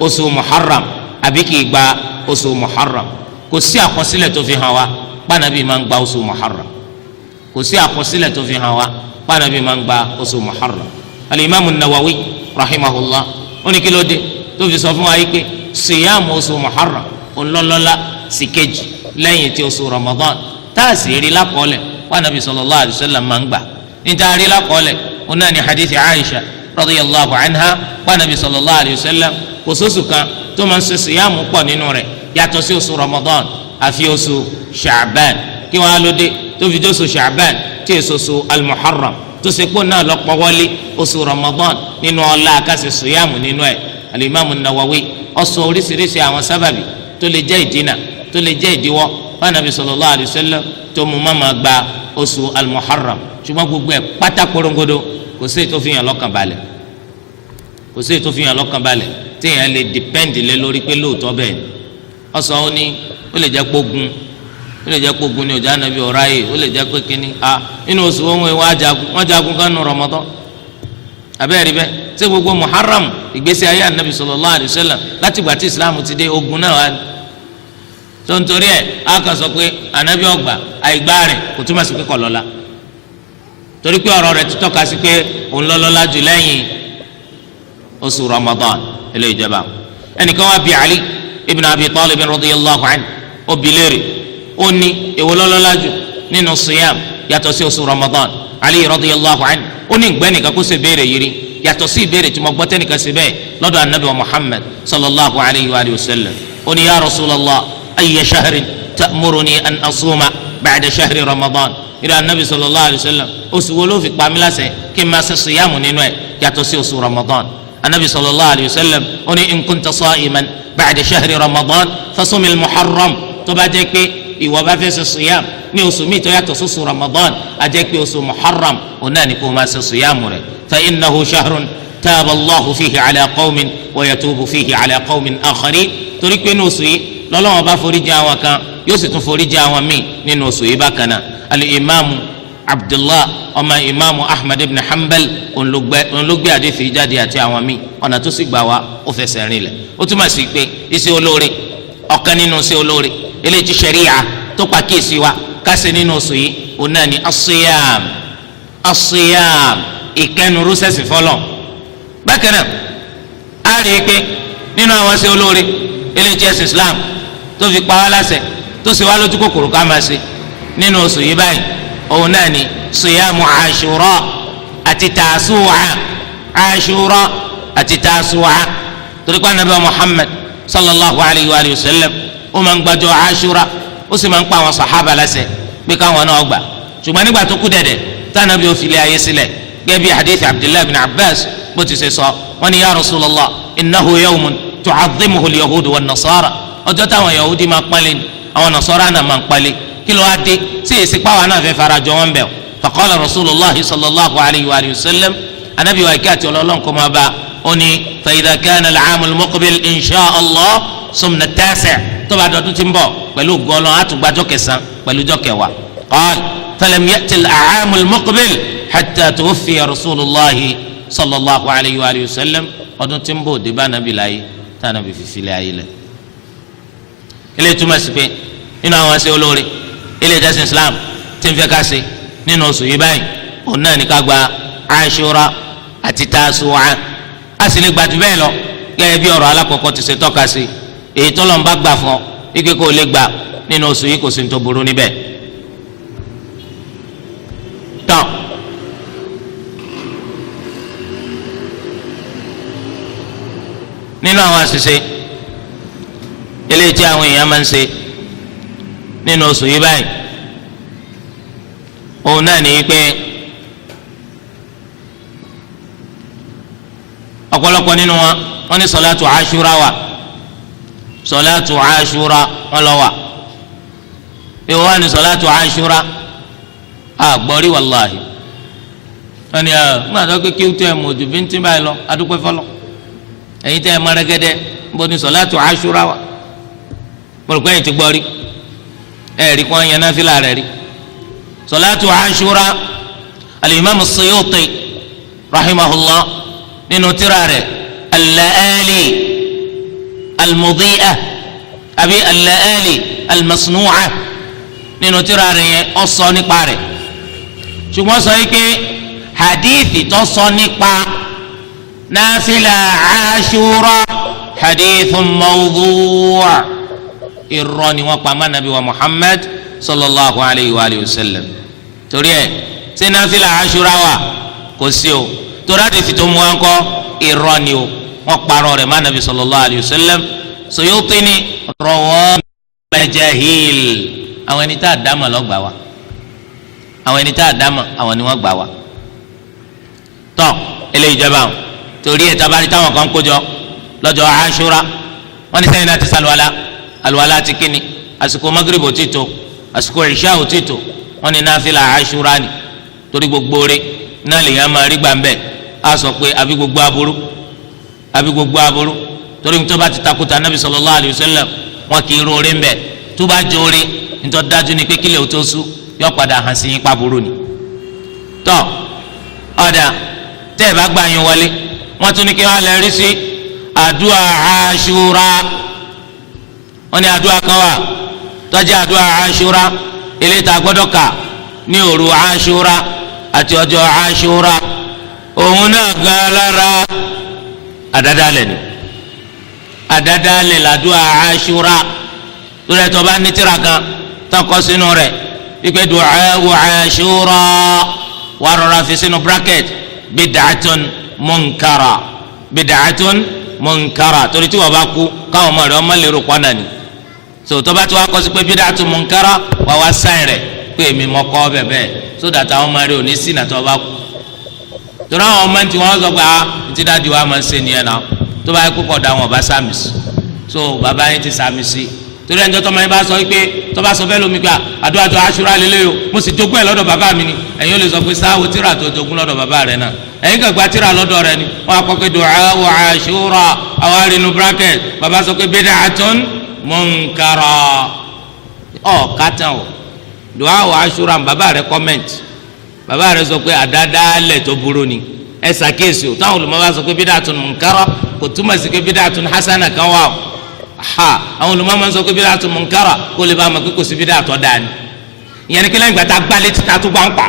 oṣù Muharram àbí kì í gba oṣù Muharram kò sí àkọsílẹ̀ tó fi hàn wá pànàbí máa ń gba oṣù Muharram kò sí àkọsílẹ̀ tó fi hàn wá pànàbí máa ń gba oṣù Muharram. al-Imam an-Nawawi rahimahullah ó ní kí ló dé tó fi sọ fún wa yìí pé siyamu oṣù Muharram ńlọlọlá sí kejì lẹ́yìn tí oṣù Ramadan táàsì rí lákọọ́lẹ̀ wà nàbí sallallahu alayhi wa sallam máa ń gbà níta rí lákọọ́lẹ̀ ó náà ní hadithi Aisha radiyallahu anha wà nàbí sallallahu alayhi wa sallam kò sóṣù kan tó máa ń ṣe siyamu pọ̀ nínú rẹ̀ yàtọ̀ sí oṣù Ramadan àfi oṣù Sha'ban kí wọ́n á ló dé tó fi jóṣù Sha'ban tí èso oṣù al-Muharram tó ṣe pé náà lọ́pọ̀ wọlé oṣù Ramadan nínú ọlá akásí siyamu nínú ẹ̀ al-Imam an-Nawawi ó sọ oríṣiríṣi àwọn sábàbí tó lè jẹ́ ìdínà tó lè jẹ́ ìdíwọ́ fún Ànábì sallallahu alayhi wa sallam tó mú máma gba oṣù al-Muharram ṣùgbọ́n gbogbo ẹ̀ pátá korongodo kò sí ètò fìyàn lọ́kàn balẹ̀ kò sí ètò fìyàn lọ́kàn balẹ̀ téèyàn lè dìpẹ́ǹdì lé lórí pé lóòótọ́ bẹ́ẹ̀ ni ọ̀sán ó ní ó lè jẹ́ pógun ó lè jẹ́ pógun ní ọjà Ànábì ọ̀ráyè ó lè jẹ́ pé kínní nínú oṣù wọn jagun kan nù Ramadan abẹ́rẹ́ bẹ́ẹ̀ ṣé gbogbo Muharram ìgbésí ayé Ànábì sallallahu alayhi wa sallam láti gbà tí Islam ti dé ogun náà wá ní tó ń torí ẹ̀ á kàn sọ pé Ànábì ọgbà àìgbá rẹ̀ kò túmọ̀ sí pé kọ̀ lọ́la torí pé ọ̀rọ̀ rẹ̀ ti tọ́ka sí pé òun lọ́lọ́lá jù lẹ́yìn oṣù Ramadan eléyìí jẹba ẹnìkan wá bí Ali ibn Abi Talib radiyallahu anhu ó bi léèrè ó ní èwo lọ́lọ́lá jù nínú siyam yàtọ̀ sí oṣù Ramadan Ali radiyallahu anhu ó ní ìgbẹ́ nìkan kó ṣe béèrè yìí rí yàtọ̀ sí ìbéèrè tí mo gbọ́ tẹ́nìkan sí bẹ́ẹ̀ lọ́dọ̀ anabi wa Muhammad sallallahu alayhi wa sallam ó ní ya Rasulallah ayya shahrin ta'muruni an asuma ba'da shahri Ramadan ìrẹ anabi sallallahu alayhi wa sallam oṣù wo ló fi pa mí láṣẹ kí n máa ṣe siyamu nínú ẹ̀ yàtọ̀ sí oṣù Ramadan anabi sallallahu alayhi wa sallam ó ní in kunta sa'iman ba'da shahri Ramadan fasumil muharram tó bá jẹ́ pé ìwọ bá fẹ́ ṣe siyam ní oṣù mi tó yàtọ̀ sí oṣù Ramadan a jẹ́ pé oṣù muharram òun náà ni kó máa ṣe siyamu rẹ̀ fa innahu shahrun taaba Allahu fihi ala qawmin wa yatubu fihi ala qawmin akharin torí pé ní oṣù yìí lọ́lọ́wọ́n bá foríjì àwọn kan yóò sì tún foríjì àwọn míì nínú oṣù yìí bákan náà al-imaamu Abdullah ọmọ imaamu Ahmad ibn Hanbal olùgbé àdéhìí jáde àti àwọn míì ọ̀nà tó sì gbà wá ó fẹsẹ̀ rìn lẹ̀ ó túmọ̀ sí pé iṣẹ́ olóore ọ̀kan nínú iṣẹ́ olóore eléyìí tí ṣẹ̀ríà tó pa kíyèsí wa kásẹ̀ nínú oṣù yìí òun náà ni as-siyam ìkẹnu rúṣẹ́sì fọlọ́ bákan náà a rí i pé nínú àwọn iṣẹ́ olóore eléyìí tí ẹ̀sìn Islam tó fi pa wá láṣẹ tó sì wá lójú kòkòrò ká máa ṣe nínú oṣù yìí báyìí òun náà ni siyamu Ashura àti Tasu'a Ashura àti Tasu'a torí pé anabi Muhammad sallallahu alayhi wa sallam ó máa ń gbàjọ Ashura ó sì máa ń pa àwọn sàhábà láṣẹ pé káwọn náà gbà ṣùgbọ́n nígbà tó kú dẹ̀dẹ̀ tánàbí ó filẹ̀ ayé sílẹ̀ gẹ́gẹ́ bí hadith Abdullahi bin Abbas bó ti ṣe sọ wọ́n ní ya Rasulallah innahu yawmun tu'azzimuhu al-yahudu wan-nasara ọjọ́ táwọn yahudi máa pálí àwọn nasara náà máa pálí kí ló wá dé sí èsì pàwọn náà fẹ́ fara jọ wọn bẹ̀ faqala Rasulullah sallallahu alayhi wa sallam anabi wa ike àti ọlọ́lọ́n kò máa bá ó ní fa idha kana al-'aam al-muqbil insha Allah sumna at-tasi' tó bá dọ̀tún ti ń bọ̀ pẹ̀lú gọlọ́ àtúgbàjọ́ kẹsàn pẹ̀lú jọ́ kẹwàá qala falam ya'ti al-'aam al-muqbil hatta tuwaffiya Rasulullah sallallahu alayhi wa sallam ọdún tí ń bọ̀ dé bá nàbí láyé tá nàbí fífilẹ̀ ayé lẹ̀ ilé túmọ̀ sí pé nínú àwọn ṣe olóore ilé ìjọsìn Islam tí ń fẹ́ ká ṣe nínú oṣù yìí báyìí òun náà ní ká gba Ashura àti Tasu'a a sì lè gbàdú bẹ́ẹ̀ lọ gẹ́gẹ́ bí ọ̀rọ̀ alákọ̀ọ́kọ́ ti ṣe tọ́ka sí èyí tó lọ́n bá gbà fún ọ ike kò lè gbà nínú oṣù yìí kò sí ní tó burú níbẹ̀. tán nínú àwọn àṣìṣe eléyìí tí àwọn èèyàn máa ń ṣe nínú oṣù yìí báyìí òun náà ní pé ọ̀pọ̀lọpọ̀ nínú wọn ní sọ̀látù Ashura wà sọ̀látù Ashura wọn lọ wà ìwọ wà ní sọ̀látù Ashura àgbọ̀rí wàláhì wọn ni wọn àti ọkọ kí ó tẹ ẹ mọ ojú bí ń tí báyìí lọ adúpẹ́ fọlọ ẹ̀yin tẹ ẹ mọ rẹ́gẹ́dẹ́ bó ní sọ̀látù Ashura wà mọ̀lùkọ́ yìí ti gbọ́ rí ẹ̀rí kan yẹn náfìlà rẹ̀ rí sọ̀látù Ashura al-Imam as-Suyuti rahimahullah nínú tírà rẹ̀ al-La'ali al-Mudhi'ah àbí al-La'ali al-Masnu'ah nínú tírà rẹ̀ yẹn ó sọ nípa rẹ̀ ṣùgbọ́n sọ yìí pé hadithi tó sọ nípa náfìlà Ashura hadithun mawdu'. irọ́ ni wọ́n pa má nàbí wa Muhammad sallallahu alayhi wa sallam torí ẹ̀ ṣé náfìlà Ashura wà kò sí o torí àdìsí tó mú wọn kọ́ irọ́ ni o wọ́n parọ́ rẹ̀ má nàbí sallallahu alayhi wa sallam Suyuti ni rawa majahil àwọn ẹni tá a dámọ̀ lọ gbà wá àwọn ẹni tá a dámọ̀ àwọn ni wọ́n gbà wá tọ́ eléyìí jẹba o torí ẹ̀ tabari táwọn kan kó jọ lọ́jọ́ Ashura wọ́n ní sẹ́yìn náà ti sàlùwàlá àlùwàlá ti kíni àsìkò magrebi ò ti tó àsìkò ìṣá ò ti tó wọn ní náfìlà Ashura ni torí gbogbo rẹ̀ náà lèyàn máa rí gbàmbẹ á sọ pé àbí gbogbo aburú torí tó bá ti takuta Nabi sallallahu alayhi wa sallam wọn kì í róore ń bẹ tó bá jóore nítorí dájú ni pé kílẹ̀ ò tó sú yọ padà hàn sí yín pàbúrò ni. tọ́ ọ̀dà tẹ́ ẹ̀ bá gbà yín wọlé wọ́n tún ní kí wọ́n lè rí sí àdúrà Ashura wọ́n ní àdúrà kan wà tó jẹ́ àdúrà Ashura eléyìí tá a gbọ́dọ̀ kà ní òru Ashura àti ọjọ́ Ashura òun náà gan lára àdádálẹ̀ ni àdádálẹ̀ làdúrà Ashura lórí ẹ̀tọ́ bá ní tírà kan tọkọ sínú rẹ̀ wípé du'a Ashura wà rọra fi sínú bracket bid'atun munkara bid'atun munkara torí tí wọ́n bá kú káwọn ọmọ rẹ̀ ọmọ lérò pọ́nà ni so tó bá ti wá kọ́ sí pé bid'atun munkara wà wá sáyìn rẹ̀ pé èmi mọ́ kọ́ bẹ́ẹ̀ so dàtà ọmọ rẹ̀ ò ní sí nàtọ́ bá kú torí àwọn ọmọ tí wọ́n sọ pé ti dáàdi wa máa ń ṣe nìyẹn náà tó bá yẹ kó kọ̀ da wọn bá sàmì sí so bàbá yẹn ti sàmì sí torí ẹnjọ́ tọ́mọ yẹn bá sọ pé tó bá sọ fẹ́ lómi pé àdúrà tó aṣúra lélẹ́ o mo sì jogún ẹ̀ lọ́dọ̀ bàbá mi ni ẹ̀yin ò lè sọ pé sáwọ́ tíra tó jogún lọ́dọ̀ bàbá rẹ̀ náà ẹ̀yin kàn gba tíra lọ́dọ̀ rẹ̀ ni wọ́n á kọ́ pé du'a wa aṣúra àwọn arìnrìn bracket bàbá sọ pé bid'atun munkara ọ̀ kátàn o du'a wa aṣúra bàbá rẹ̀ comment bàbá rẹ̀ sọ pé àdádálẹ̀ tó burú ni ẹ ṣàkíyèsí o táwọn olùmọ̀ bá sọ pé bid'atun munkara kò túmọ̀ sí pé bid'atun hasana kan wà o àwọn olùmọ̀ máa ń sọ pé bid'atun munkara kó lè bá a mọ̀ pé kò sí bídà tó dáa ni ìyẹn ni kí lẹ́yìn ìgbà tá a gbá létí tá a tó gbá ń pa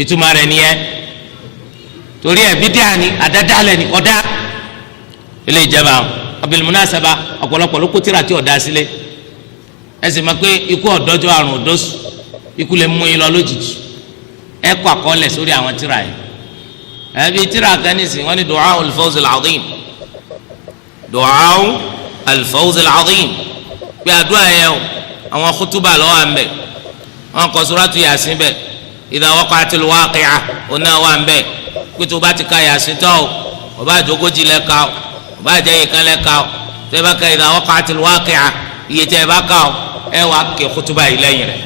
ìtumọ̀ rẹ̀ nìyẹn torí ẹ̀ bídà ni àdádálẹ̀ ni kọ́ dá ilé ìjẹba bil munasaba ọ̀pọ̀lọpọ̀ ló kó tíra tí ọ̀dá sílé ẹ sì mọ̀ pé ikú ọ̀dọ́jọ́ àrùn òdòsù ikú lè mú yín lọ lójijì ẹ kọ́ àkọọ́lẹ̀ sórí àwọn tíra yìí ẹbí tíra kan nísìnyí wọ́n ní du'a al-fawz al-azim du'a al-fawz al-azim pé àdúrà yẹn o àwọn kútúbà lọ́wọ́ à ń bẹ̀ wọn kọ suratu Yasin bẹ̀ idha waqa'atil waqi'ah ọ̀nà wà ń bẹ̀ pé tó bá ti ka Yasin tán o ọba àjogójì lẹ́ka o ọba àjẹyè kan lẹ́ka o tẹ́ bá ka idha waqa'atil waqi'ah iye tẹ́ bá ka o ẹ wàá ké kútúbà yìí lẹ́yìn rẹ̀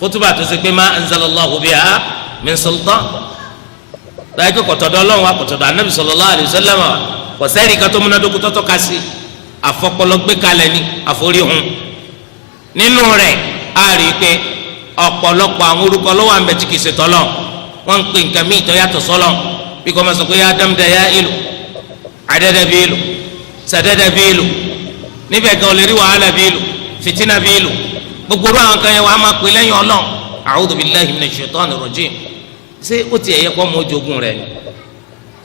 kútúbà tó ṣe pé ma anzalallahu biha min sultan láyé kó kọ̀tọ̀dọ̀ ọlọ́run wa kọ̀tọ̀dọ̀ anabi sallallahu alayhi wa sallam wa kò sẹ́ẹ̀rì kan tó múnádókó tọ́tọ́ ka sí àfọpọlọ gbé kalẹ̀ ní àforíhun nínú rẹ̀ a rí i pé ọ̀pọ̀lọpọ̀ àwọn orúkọ ló wà ń bẹ tí kìí ṣe tọ́lọ̀ wọ́n ń pè nǹkan míì tó yàtọ̀ sọ́lọ̀ bí kò máa sọ pé yá dámdá yá ìlú àdẹ́dẹ́ bí ìlú sàdẹ́dẹ́ bí ìlú níbẹ̀ gan olè rí wàhálà bí ìlú fìtínà bí ìlú gbogbo orú àwọn kan yẹn wà á máa pè lẹ́yìn ọlọ́run a'udhu billahi minash shaitani rajim ṣé ó ti ẹ̀yẹ kọ́ mọ́ ojogun rẹ̀ ni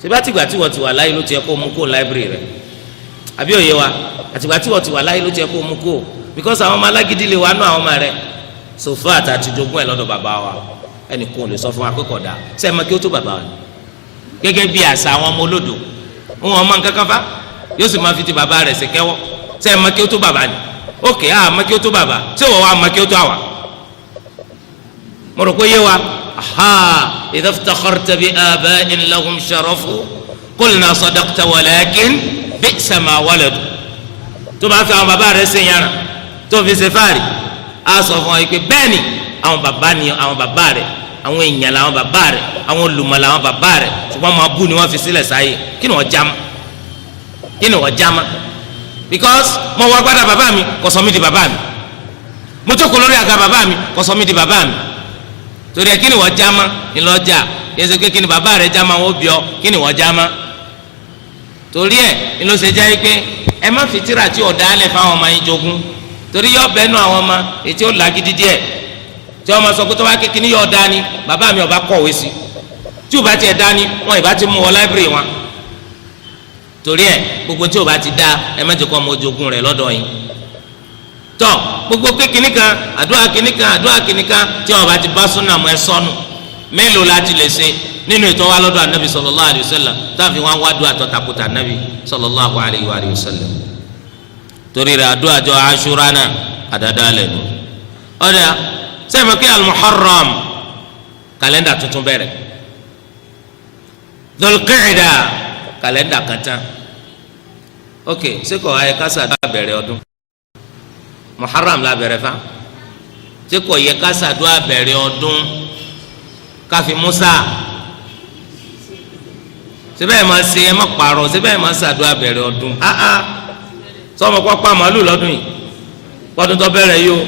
ṣèbá tìgbà tí wọ́n ti wà láyé ló ti yẹ kó mú kó láìbírì rẹ̀ àbí òye wa àtìgbà tí wọ́n ti wà láyé ló ti yẹ kó mú kó because àwọn ọmọ alágídí lè wà nù àwọn ọmọ rẹ̀ sofa àti jogún ẹ̀ lọ́dọ̀ bàbá wa ẹnì kan ò lè sọ fún wa pé kódà ṣe é mọ kí ó tó bàbá wa gẹ́gẹ́ bí àṣà àwọn ọmọ olódò wọn ọmọ nǹkan kan fa yóò sì máa fi ti bàbá rẹ̀ ṣe kẹ́wọ́ ṣe é mọ kí ó tó bàbá ni ókè á mọ kí ó tó bàbá ṣé wọ́n wá mọ kí ó tó àwà mo rò pé yé wa idha iftakharta bi aba'in lahum sharafu qulna sadaqta walakin bi'sa ma waladu tó bá fi àwọn bàbá rẹ̀ ṣe yàrá tó fi ṣe fáàrí a sọ fún ọ yìí pé bẹ́ẹ̀ ni àwọn bàbá ni àwọn bàbá rẹ̀ àwọn èèyàn làwọn bàbá rẹ̀ àwọn olùmọ̀ làwọn bàbá rẹ̀ ṣùgbọ́n máa bú ni wọ́n fi sílẹ̀ sáyé kí ni wọ́n já ma kí ni wọ́n já ma because mo wọ agbádá bàbá mi kò sọ mí di bàbá mi mo jókòó lórí àga bàbá mi kò sọ mí di bàbá mi torí ẹ kí ni wọ́n já ma ńlọjà yẹsẹ pé kí ni bàbá rẹ̀ já ma wọ́n bí ọ kí ni wọ́n já ma torí ẹ ńlọ ṣe jẹ́ pé ẹ má fi tíra tí ọ̀dà alẹ̀ fáwọn ọmọ yín jogún torí yọ bẹ́ẹ̀ nù àwọn ọmọ ètí ó làgídí díẹ̀ tí wọ́n máa sọ pé tó bá kékeré yọ ọ̀dà ni bàbá mi ọba kọ̀wé sí tí ò bá tiẹ̀ dá ni wọn ìbá ti mú wọ láìbírì wọn torí ẹ gbogbo tí ò bá ti dá ẹ má jẹ́ kó ọmọ ojogún rẹ̀ lọ́dọ̀ yín tọ́ gbogbo kékeré kan àdúrà kìíní kan tí wọ́n bá ti bá súnà mọ́ ẹ sọnù mélòó la ti lè ṣe nínú ètò wa lọ́dọ̀ anabi sallallahu alayhi wa sallam táàfin wọn wá dùn àtọ̀tàkùtà anabi sallallahu alayhi wa sallam torí rẹ̀ àdúrà jọ aṣúra náà àdáadáa lẹ́nu ọ̀dà sẹ́mi kí al-muharram kàlẹ́ndà tuntun bẹ̀rẹ̀ dhul-qa'da kàlẹ́ndà kan tán ok sẹ́kọ̀ ayé kásá àdúrà bẹ̀rẹ̀ ọdún muharram la bẹ̀rẹ̀ fa sẹ́kọ̀ yẹ kásá àdúrà bẹ̀rẹ̀ ọdún káfí musa sẹ́bẹ̀ ẹ̀ máa ṣe ẹ̀ máa pààrọ̀ sẹ́bẹ̀ ẹ̀ máa ṣàdúrà bẹ̀rẹ̀ ọdún sọmọ kó pa màálù lọ́dún yìí kọ́dún tó bẹ̀rẹ̀ yìí o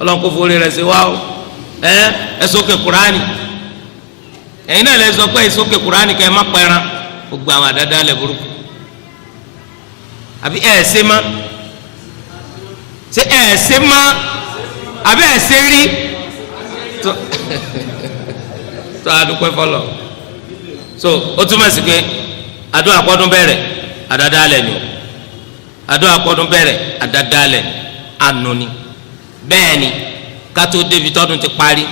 ọlọ́run kó forí rẹ̀ sí wa o ẹ sókè kúránì ẹ̀yin náà lè sọ pé ìsókè kúránì kẹ́ ẹ má pẹ́ran gbogbo àwọn àdáda lẹ̀ burúkú àbí ẹ̀ ṣe má ṣe ẹ̀ ṣe má àbí ẹ̀ ṣe rí tó adúpẹ́ fọlọ́ so ó túmọ̀ sí pé àdúrà kọ́dún bẹ̀rẹ̀ àdáda lẹ̀ ni o àdúrà kọ́dún bẹ̀rẹ̀ àdádálẹ̀ ànúni bẹ́ẹ̀ ni kátó débi tọ́dún ti parí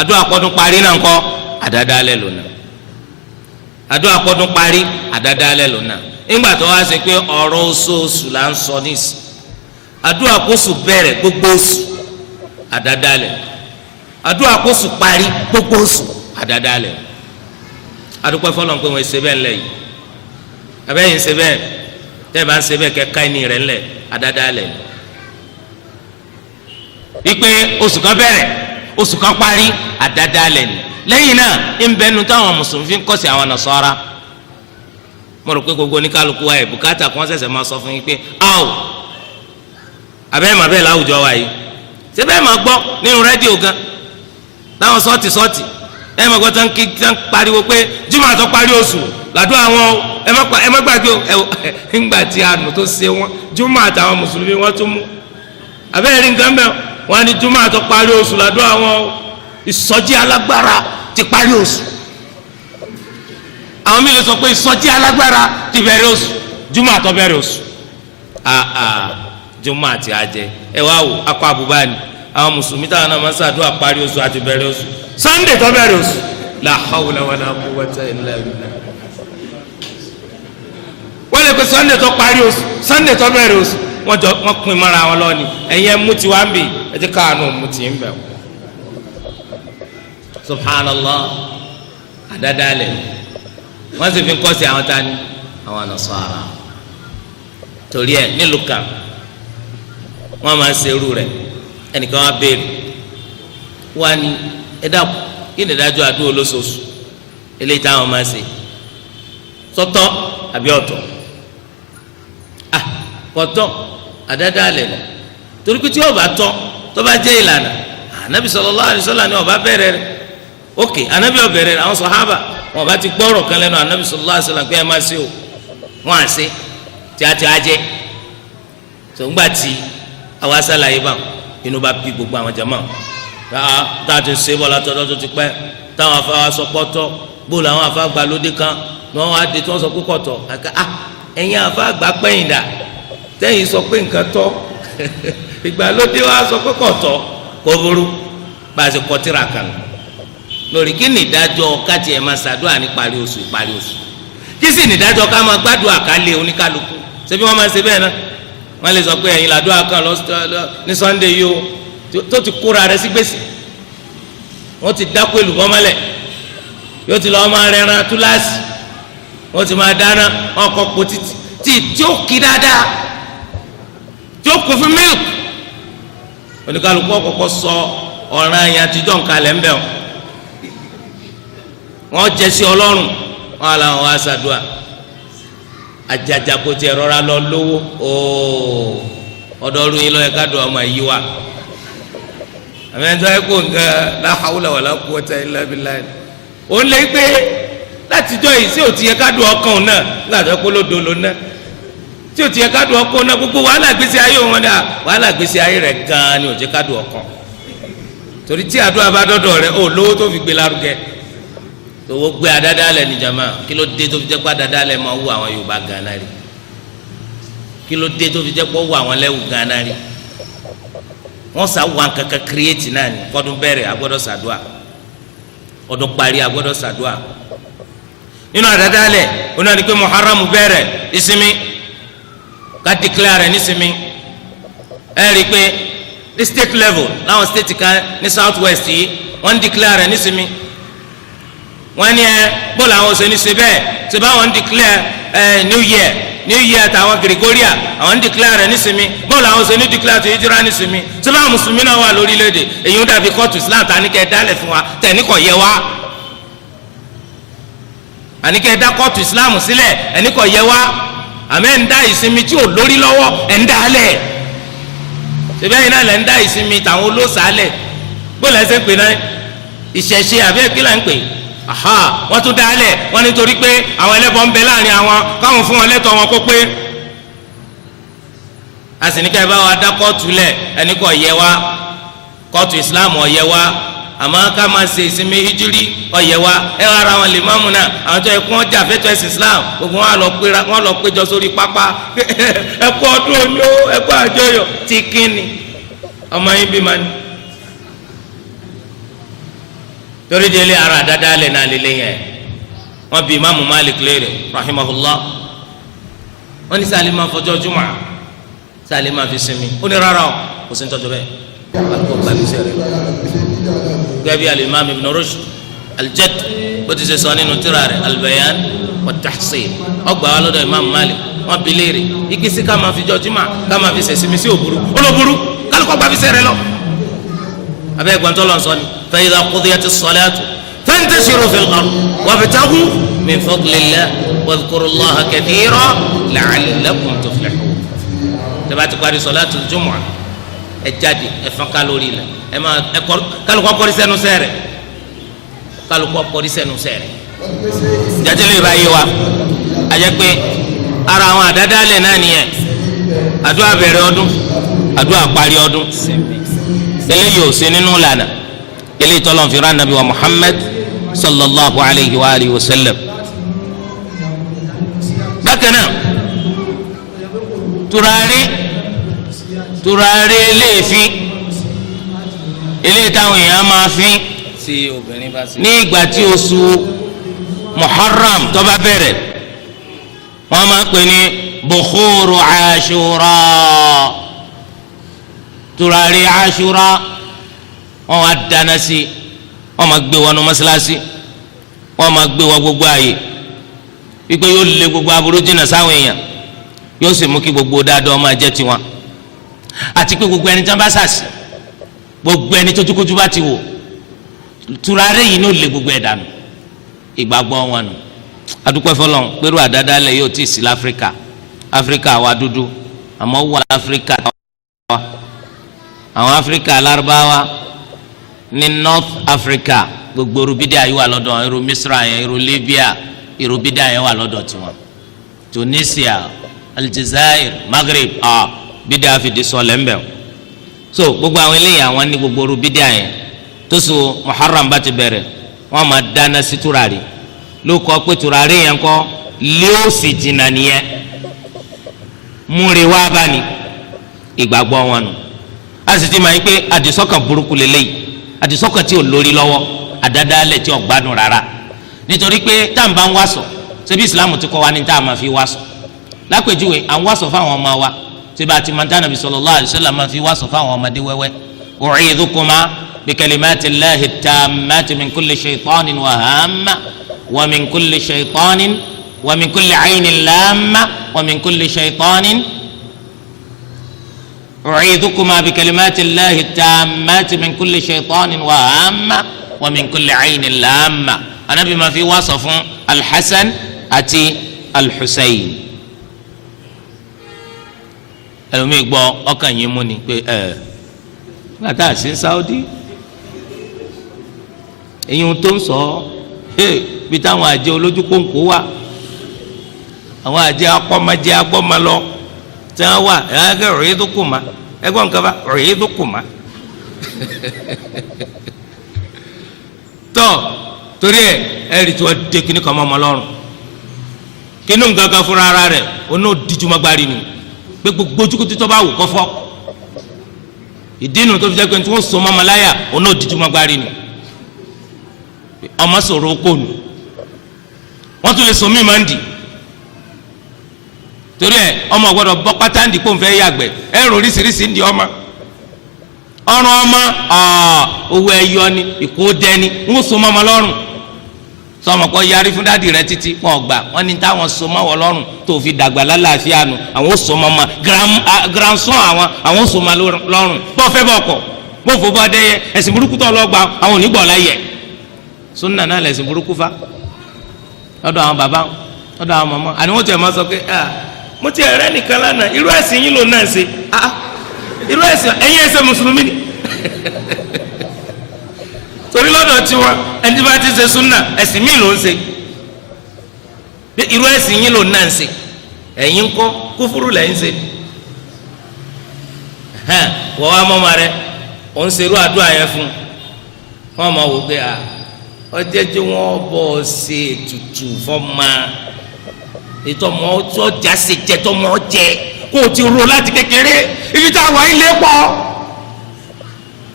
àdúrà kọ́dún parí náà ńkọ́ àdádálẹ̀ lónà àdúrà kọ́dún parí àdádálẹ̀ lónà nígbà tó wá ṣe pé ọ̀rọ̀ oṣooṣù là ń sọ nísì àdúrà kóṣù bẹ̀rẹ̀ gbogbo oṣù àdádálẹ̀ àdúrà kóṣù parí gbogbo oṣù àdádálẹ̀ adúpẹ́ fọlọ́n pé wọ́n ṣe bẹ́ẹ̀ ńlẹ̀ yìí abẹ́yìn ṣe bẹ́ẹ̀ tẹ́ ẹ bá ń ṣe bẹ́ẹ̀ kẹ́ka ẹni rẹ̀ ńlẹ̀ àdádálẹ̀ wípé oṣù kan bẹ̀rẹ̀ oṣù kan parí àdádálẹ̀ ni lẹ́yìn náà ń bẹnu táwọn mùsùlùmí fi ń kọ́sí àwọn Nasara mo rò pé gbogbo oníkálukú wa ẹ̀ bùkátà kí wọ́n ṣẹ̀ṣẹ̀ máa sọ fún yín pé áò abẹ́rẹ́ màá bẹ́ẹ̀ láwùjọ wa yìí ṣé bẹ́ẹ̀ máa gbọ́ nínú rédíò gan láwọn sọ́ọ̀tì ẹ máa gbọ́ tán kí tán pariwo pé jùmọ̀ àtọ́ parí oṣù làdúrà àwọn ẹ má gbàgbé ẹ ńgbà tí àánú tó ṣe wọn jùmọ̀ àtàwọn mùsùlùmí wọn tún mú abẹ́rẹ́ rí nǹkan bẹ́ẹ̀ wọn ni jùmọ̀ àtọ́ parí oṣù làdúrà àwọn ìsọjí alágbára ti parí oṣù àwọn míì lè sọ pé ìsọjí alágbára ti bẹ̀rẹ̀ oṣù jùmọ̀ àtọ́ bẹ̀rẹ̀ oṣù jùmọ̀ àti àjẹ ẹ wá wò akọ àbúbá ni àwọn mùsùlùmí táwọn náà máa ń ṣàdúrà parí oṣù àti bẹ̀rẹ̀ oṣù Sunday tó bẹ̀rẹ̀ oṣù la hawla wala quwwata illa billah wọ́n lè pe Sunday tó parí oṣù Sunday tó bẹ̀rẹ̀ oṣù wọ́n pin mọ́ra wọn lọ́ni ẹ̀yin mú ti wá ń bì ẹ ti káàánú mú ti ń bẹ̀ wọ́n. Subhanallah àdádálẹ̀ wọ́n sì fi ń kọ́ sí àwọn tani àwọn Nasara torí ẹ̀ nílùú kan wọ́n máa ń ṣerú rẹ̀ ẹnìkan wá béèrè wá ní ẹ dàpọ̀ kí ni ìdájọ́ àdúrà olóṣooṣù eléyìí táwọn máa ń ṣe sọ́tọ̀ àbí ọ̀tọ̀ kọ̀tọ̀ àdádálẹ̀ ni torí pé tí ó bá tọ́ tó bá jẹ́ ìlànà ànábì sallallahu alaihi wasallam ni ó bá bẹ̀rẹ̀ rẹ̀ ok ànábì ó bẹ̀rẹ̀ rẹ̀ àwọn sàhábà wọn bá ti gbọ́rọ̀ kan lẹ́nu ànábì sallallahu alaihi wasallam pé ẹ máa ṣe o wọn à ṣe tí a ti á jẹ́ tó ń gbà tí àwa sàlàyé bá inú bá bí gbogbo àwọn jama tá a ti ṣe bọ́ látọ̀dọ̀ tó ti pẹ́ táwọn afáwa sọ pọ́tọ́ bóòlù àwọn afá gba lóde kan ní wọn wá dé tí wọn sọ pé kọ̀tọ̀ àká ẹ̀yin afá gba pẹ́yìn dà tẹ́yìn sọ pé nǹkan tọ́ ìgbàlódé wa sọ pé kọ̀tọ̀ kò burú bá a ṣe kọ́ tíra kan lórí kí ni ìdájọ́ káti ẹ̀ máa ṣàdúrà ní parí oṣù kí sì ní ìdájọ́ ká máa gbádùn àkálẹ̀ oníkálukú ṣé bí wọ́n máa ṣe bẹ́ẹ̀ náà wọ́n lè sọ pé ẹ̀yin làdúrà kan ní Sunday yìí o tó ti kóra rẹ̀ sí gbèsè wọ́n ti dákú èlùbọ́ mọ́lẹ̀ yóò ti lọ́ọ́ máa rẹran túláàsì wọ́n ti máa dáná ọkọ̀ pò tí ó kí dáadáa tí ó kún fún mílìkì oníkálukú ọkọ̀ sọ ọ̀ràn yẹn àtijọ́ nǹkan lẹ́ ń bẹ̀ wọ́n jẹ sí ọlọ́run wọn làwọn wá ṣàdúrà ajaja kò tiẹ̀ rọra lọ lówó ọdọọdún yìí lọ́yẹ ká dùn ọmọ yìí wa àmẹ́ńtọ́ ẹ kó nǹkan la hawla wala quwwata illa billah ó lé pé látijọ́ yìí sí òtí yẹ ká dùn ọkàn náà látọ̀ kó ló dolo náà tí òtí yẹ ká dùn ọkàn náà gbogbo wàhálà gbèsè ayé wọn dà wàhálà gbèsè ayé rẹ̀ gan-an ni òjẹ́ ká dùn ọkàn torí tí àdúrà bá dọ́dọ̀ rẹ̀ ó lówó tó fi gbé lárugẹ tòwó gbé àdádálẹ̀ ní jama kí ló dé tó fi jẹ́ pé àdádálẹ̀ máa wú àwọn Yorùbá gánà rí kí ló dé tó fi jẹ́ pé ó wú àwọn lẹ́wù gánà rí wọ́n sá wà kankan kírẹ́ẹ̀tì náà ní kọ́dún bẹ̀rẹ̀ agbọ́dọ̀ sàdúà ọdún parí agbọ́dọ̀ sàdúà nínú àdádálẹ̀ oní àdìpé Muharram bẹ̀rẹ̀ ìsinmi ká declare nísinmi ẹ rí i pé ní state level láwọn state kan ní south west yìí wọ́n declare nísinmi wọ́n ní ẹ bó làwọn ṣe ní ṣe bẹ́ẹ̀ ṣe báwọn declare new year tàwọn Gregorian àwọn declare rẹ̀ nísìmí bó làwọn ṣe ní declare tó Hijra nísìmí ṣe báwọn mùsùlùmí náà wà lórílẹ̀‐èdè èyí ń dàbí kóòtù Islam tàníkẹ́ dálẹ̀ fún wa tẹ̀níkọ̀ yẹ wá àníkẹ́ dá kóòtù Islam sílẹ̀ ẹ̀níkọ̀ yẹ wá àmẹ́ ń dá ìsinmi tí ò lórí lọ́wọ́ ẹ̀ ń dálẹ̀ ṣe bẹ́ẹ̀ náà lẹ́ ń dá ìsinmi tàwọn olóṣàálẹ̀ bó lẹ́sẹ̀ pé náà ìṣẹ̀ṣe àbí ẹ̀kílà ń pè aha wọ́n tún dálẹ̀ wọ́n nítorí pé àwọn ẹlẹ́bọ ń bẹ láàrin àwọn káwọn fún wọn lẹ́tọ̀ọ́ wọn kó pé a sì ní ká ẹ bá wa dá kóòtù lẹ̀ ẹni kò yẹ wa kóòtù Islam ó yẹ wa àmọ́ ká máa ṣe ìsinmi hijiri ó yẹ wa ẹ wá ara wọn lè máàmù náà àwọn tó yẹ kó wọn jà fẹ́tọ̀ ẹ̀sìn Islam gbogbo wọn lọ péjọ sórí pápá ẹ kú ọdún òní o ẹ kú àjọyọ̀ tí kíni ọmọ yín bí ma ní. torí délé ara dáadáa lẹ̀ náà lélẹ̀ yẹn wọ́n bi imaamu Malik léèrè rahimahullah wọ́n ní sáà lè máa fọjọ́ jùmọ̀ sáà lè máa fi sinmi ó ní rárá o kò sí ní tọ́jú bẹ́ẹ̀ kálukọ́ gbàgbé sẹ́rẹ̀ gẹ́gẹ́ bí alimami ibn Rushd al-Jadd bó ti ṣe sọ nínú tírà rẹ̀ al-Bayan wat-Tahsil ọgbà wa lọ́dọ̀ imaamu Malik wọ́n bi léèrè ike sí ká máa fi jọ jùmọ̀ ká máa fi sẹ̀sìmí sí òbúrú olóbúrú kálukọ́ gbàgbé sẹ́rẹ̀ lọ. abẹ́ gbọ́ntọ́ lọ sọ ni fa idha qudiyatis salatu fantashiru fil ard wabtaghu min fadlillah wadhkuru Allaha kathira la'allakum tuflihun. tẹ́bá ti parí sọ̀láàtù jumu'ah ẹ jáde ẹ fọ́n kálórì la ẹ máa ẹ kọ́ kálukọ́ kọ́rí sẹ́nu sẹ́rẹ̀ kálukọ́ kọ́rí sẹ́nu sẹ́rẹ̀. jàdílé bá yé wa a jẹ́ pé ara àwọn àdádálẹ̀ náà nìyẹn àdúrà bẹ̀rẹ̀ ọdún àdúrà parí ọdún eléyìí ò sí nínú lànà eléyìí tọ́lọ̀ fi rán nàbí wa Muhammad sallallahu alayhi wa alihi wa sallam. bákan náà tùràrí eléèfín eléyìí táwọn èèyàn máa fín ní ìgbà tí oṣù Muharram tó bá bẹ̀rẹ̀ wọ́n máa pè ní bukhuru Ashura tùràrí Ashura wọ́n wá dáná sí wọ́n máa gbé wọnú mọ́sálásí wọ́n máa gbé wọ gbogbo ààyè wípé yóò lé gbogbo aburú jìnnà sáwọn èèyàn yóò sì mú kí gbogbo dáadọ́ máa jẹ́ tiwọn àti pé gbogbo ẹni tí wọ́n bá sàṣì gbogbo ẹni tójúkójú bá ti wò tùràrí yìí ní ó lé gbogbo ẹ̀ dànù ìgbàgbọ́ wọn nù adúpẹ́ fọlọ́n pẹ̀lú àdádálẹ̀ yóò tí ì sí láfíríkà áfíríkà wa dúdú àmọ́ wà áfíríkà wa àwọn áfíríkà alárúbáwá ní North Africa gbogbo irúbídà yìí wà lọ́dọ̀ irú Misra yẹn irú Libya irúbídà yẹn wà lọ́dọ̀ tiwọn Tunisia Aljazair Maghreb bídà fìdí sọlẹ̀ ńbẹ̀ so gbogbo àwọn eléyìí àwọn ní gbogbo irúbídà yẹn tó so Muharram bá ti bẹ̀rẹ̀ wọ́n máa dáná sí tùràrí ló kọ́ pé tùràrí yẹn kọ́ lé ó sì jìnnà nìyẹn múre wá bá ní ìgbàgbọ́ wọn nù a sì ti máa ń pé àdìsọ́kàn burúkú lélẹ́yìí àdìsọ́kàn tí ò lórí lọ́wọ́ àdádálẹ̀ tí ò gbádùn rárá nítorí pé tá à ń bá ń wàsọ ṣebí ìsìlámù ti kọ́ wa ní tá a máa fi wàsọ lápèjúwe à ń wàsọ fáwọn ọmọ wa ṣebí àti mọ̀tá nàbì sallallahu alaihi wasallam máa fi wàsọ fáwọn ọmọdé wẹ́wẹ́ u'idhukuma bikalimati llahi tammati min kulli shaytanin wa hamma wa min kulli shaytanin wa min kulli aynin lamma wa min kulli shaytanin أعيذكما بكلمات الله التامات من كل شيطان وهامة ومن كل عين لامة أنا بما في وصف الحسن أتي الحسين ẹlòmíì gbọ́ ọkàn yín mú ni pé gbàtà sí Saudi èyí tó ń sọ bí táwọn àjẹ olójú kòǹkò wà àwọn àjẹ akọ́mọdé agbọ́mọlọ tí wọ́n wà ẹ̀ka ọ̀rẹ́ tó kù má ẹgbọ́n nǹkan bá ọ̀rẹ́ tó kù má tọ́ torí ẹ̀rí tí wọ́n dé kíní kan mọ́ ọmọ lọ́rùn kínú nǹkan fúnra ara rẹ̀ oní òdìjúmọ́ gbárí ni pé gbogbo ojúkútú tó bá wù kọ́ fọ́ ìdínú tó fi jẹ́ pé tí wọ́n so mọ́ ọmọláyà oní òdìjúmọ́ gbárí ni ọmọ sọ̀rọ̀ okó nù wọ́n tún lè so mí máa ń dì torí ẹ ọmọ gbọ́dọ̀ bọ́ pátá ń di kó n fẹ́ yàgbẹ́ ẹ rò oríṣiríṣi ń di ọmọ ọrùn ọmọ owó ẹyọ ni ìkó dẹni ń so mọ́ ọmọ lọ́rùn sọmọ kọ yarí fún dádì rẹ títí wọn gbà wọn ní táwọn so mọ́ wọ lọ́rùn tó fi dàgbà lálàáfíà nù àwọn ó so mọ́ ọmọ grandson àwọn ó so mọ́ lọ́rùn bọ́ fẹ́ bọ́ kọ̀ bó fò bọ́ dẹ́yẹ ẹ̀sìn burúkú tó lọ́gbà àwọn onígbọ̀ láyẹ̀ sunna náà lẹ̀sìn burúkú fa lọ́dọ̀ àwọn bàbá lọ́dọ̀ àwọn màmá àni wọ́n tẹ̀ mọ́ sọ pé mo ti ẹ̀rẹ́ nìkan lánàá irú ẹ̀sìn yín ló náà ṣe irú ẹ̀sìn ẹ̀yin ẹ̀sẹ̀ mùsùlùmí ni torí lọ́dọ̀ tiwọn ẹni tí bá ti ṣe súnà ẹ̀sìn míì ló ń ṣe irú ẹ̀sìn yín ló náà ṣe ẹ̀yin ńkọ́ kúfúrú lẹ́yìn ṣe wọ́n wá mọ́ ọmọ rẹ òun ṣe irú àdúrà yẹn fún wọn máa wò pé ọjọ́ tí wọ́n bọ̀ ṣe ètùtù fọ́ọ̀mà ètò ọmọ ọjà ṣe jẹ tó ọmọ jẹ kó o ti ro láti kékeré ibi tá a wà ilé pọ̀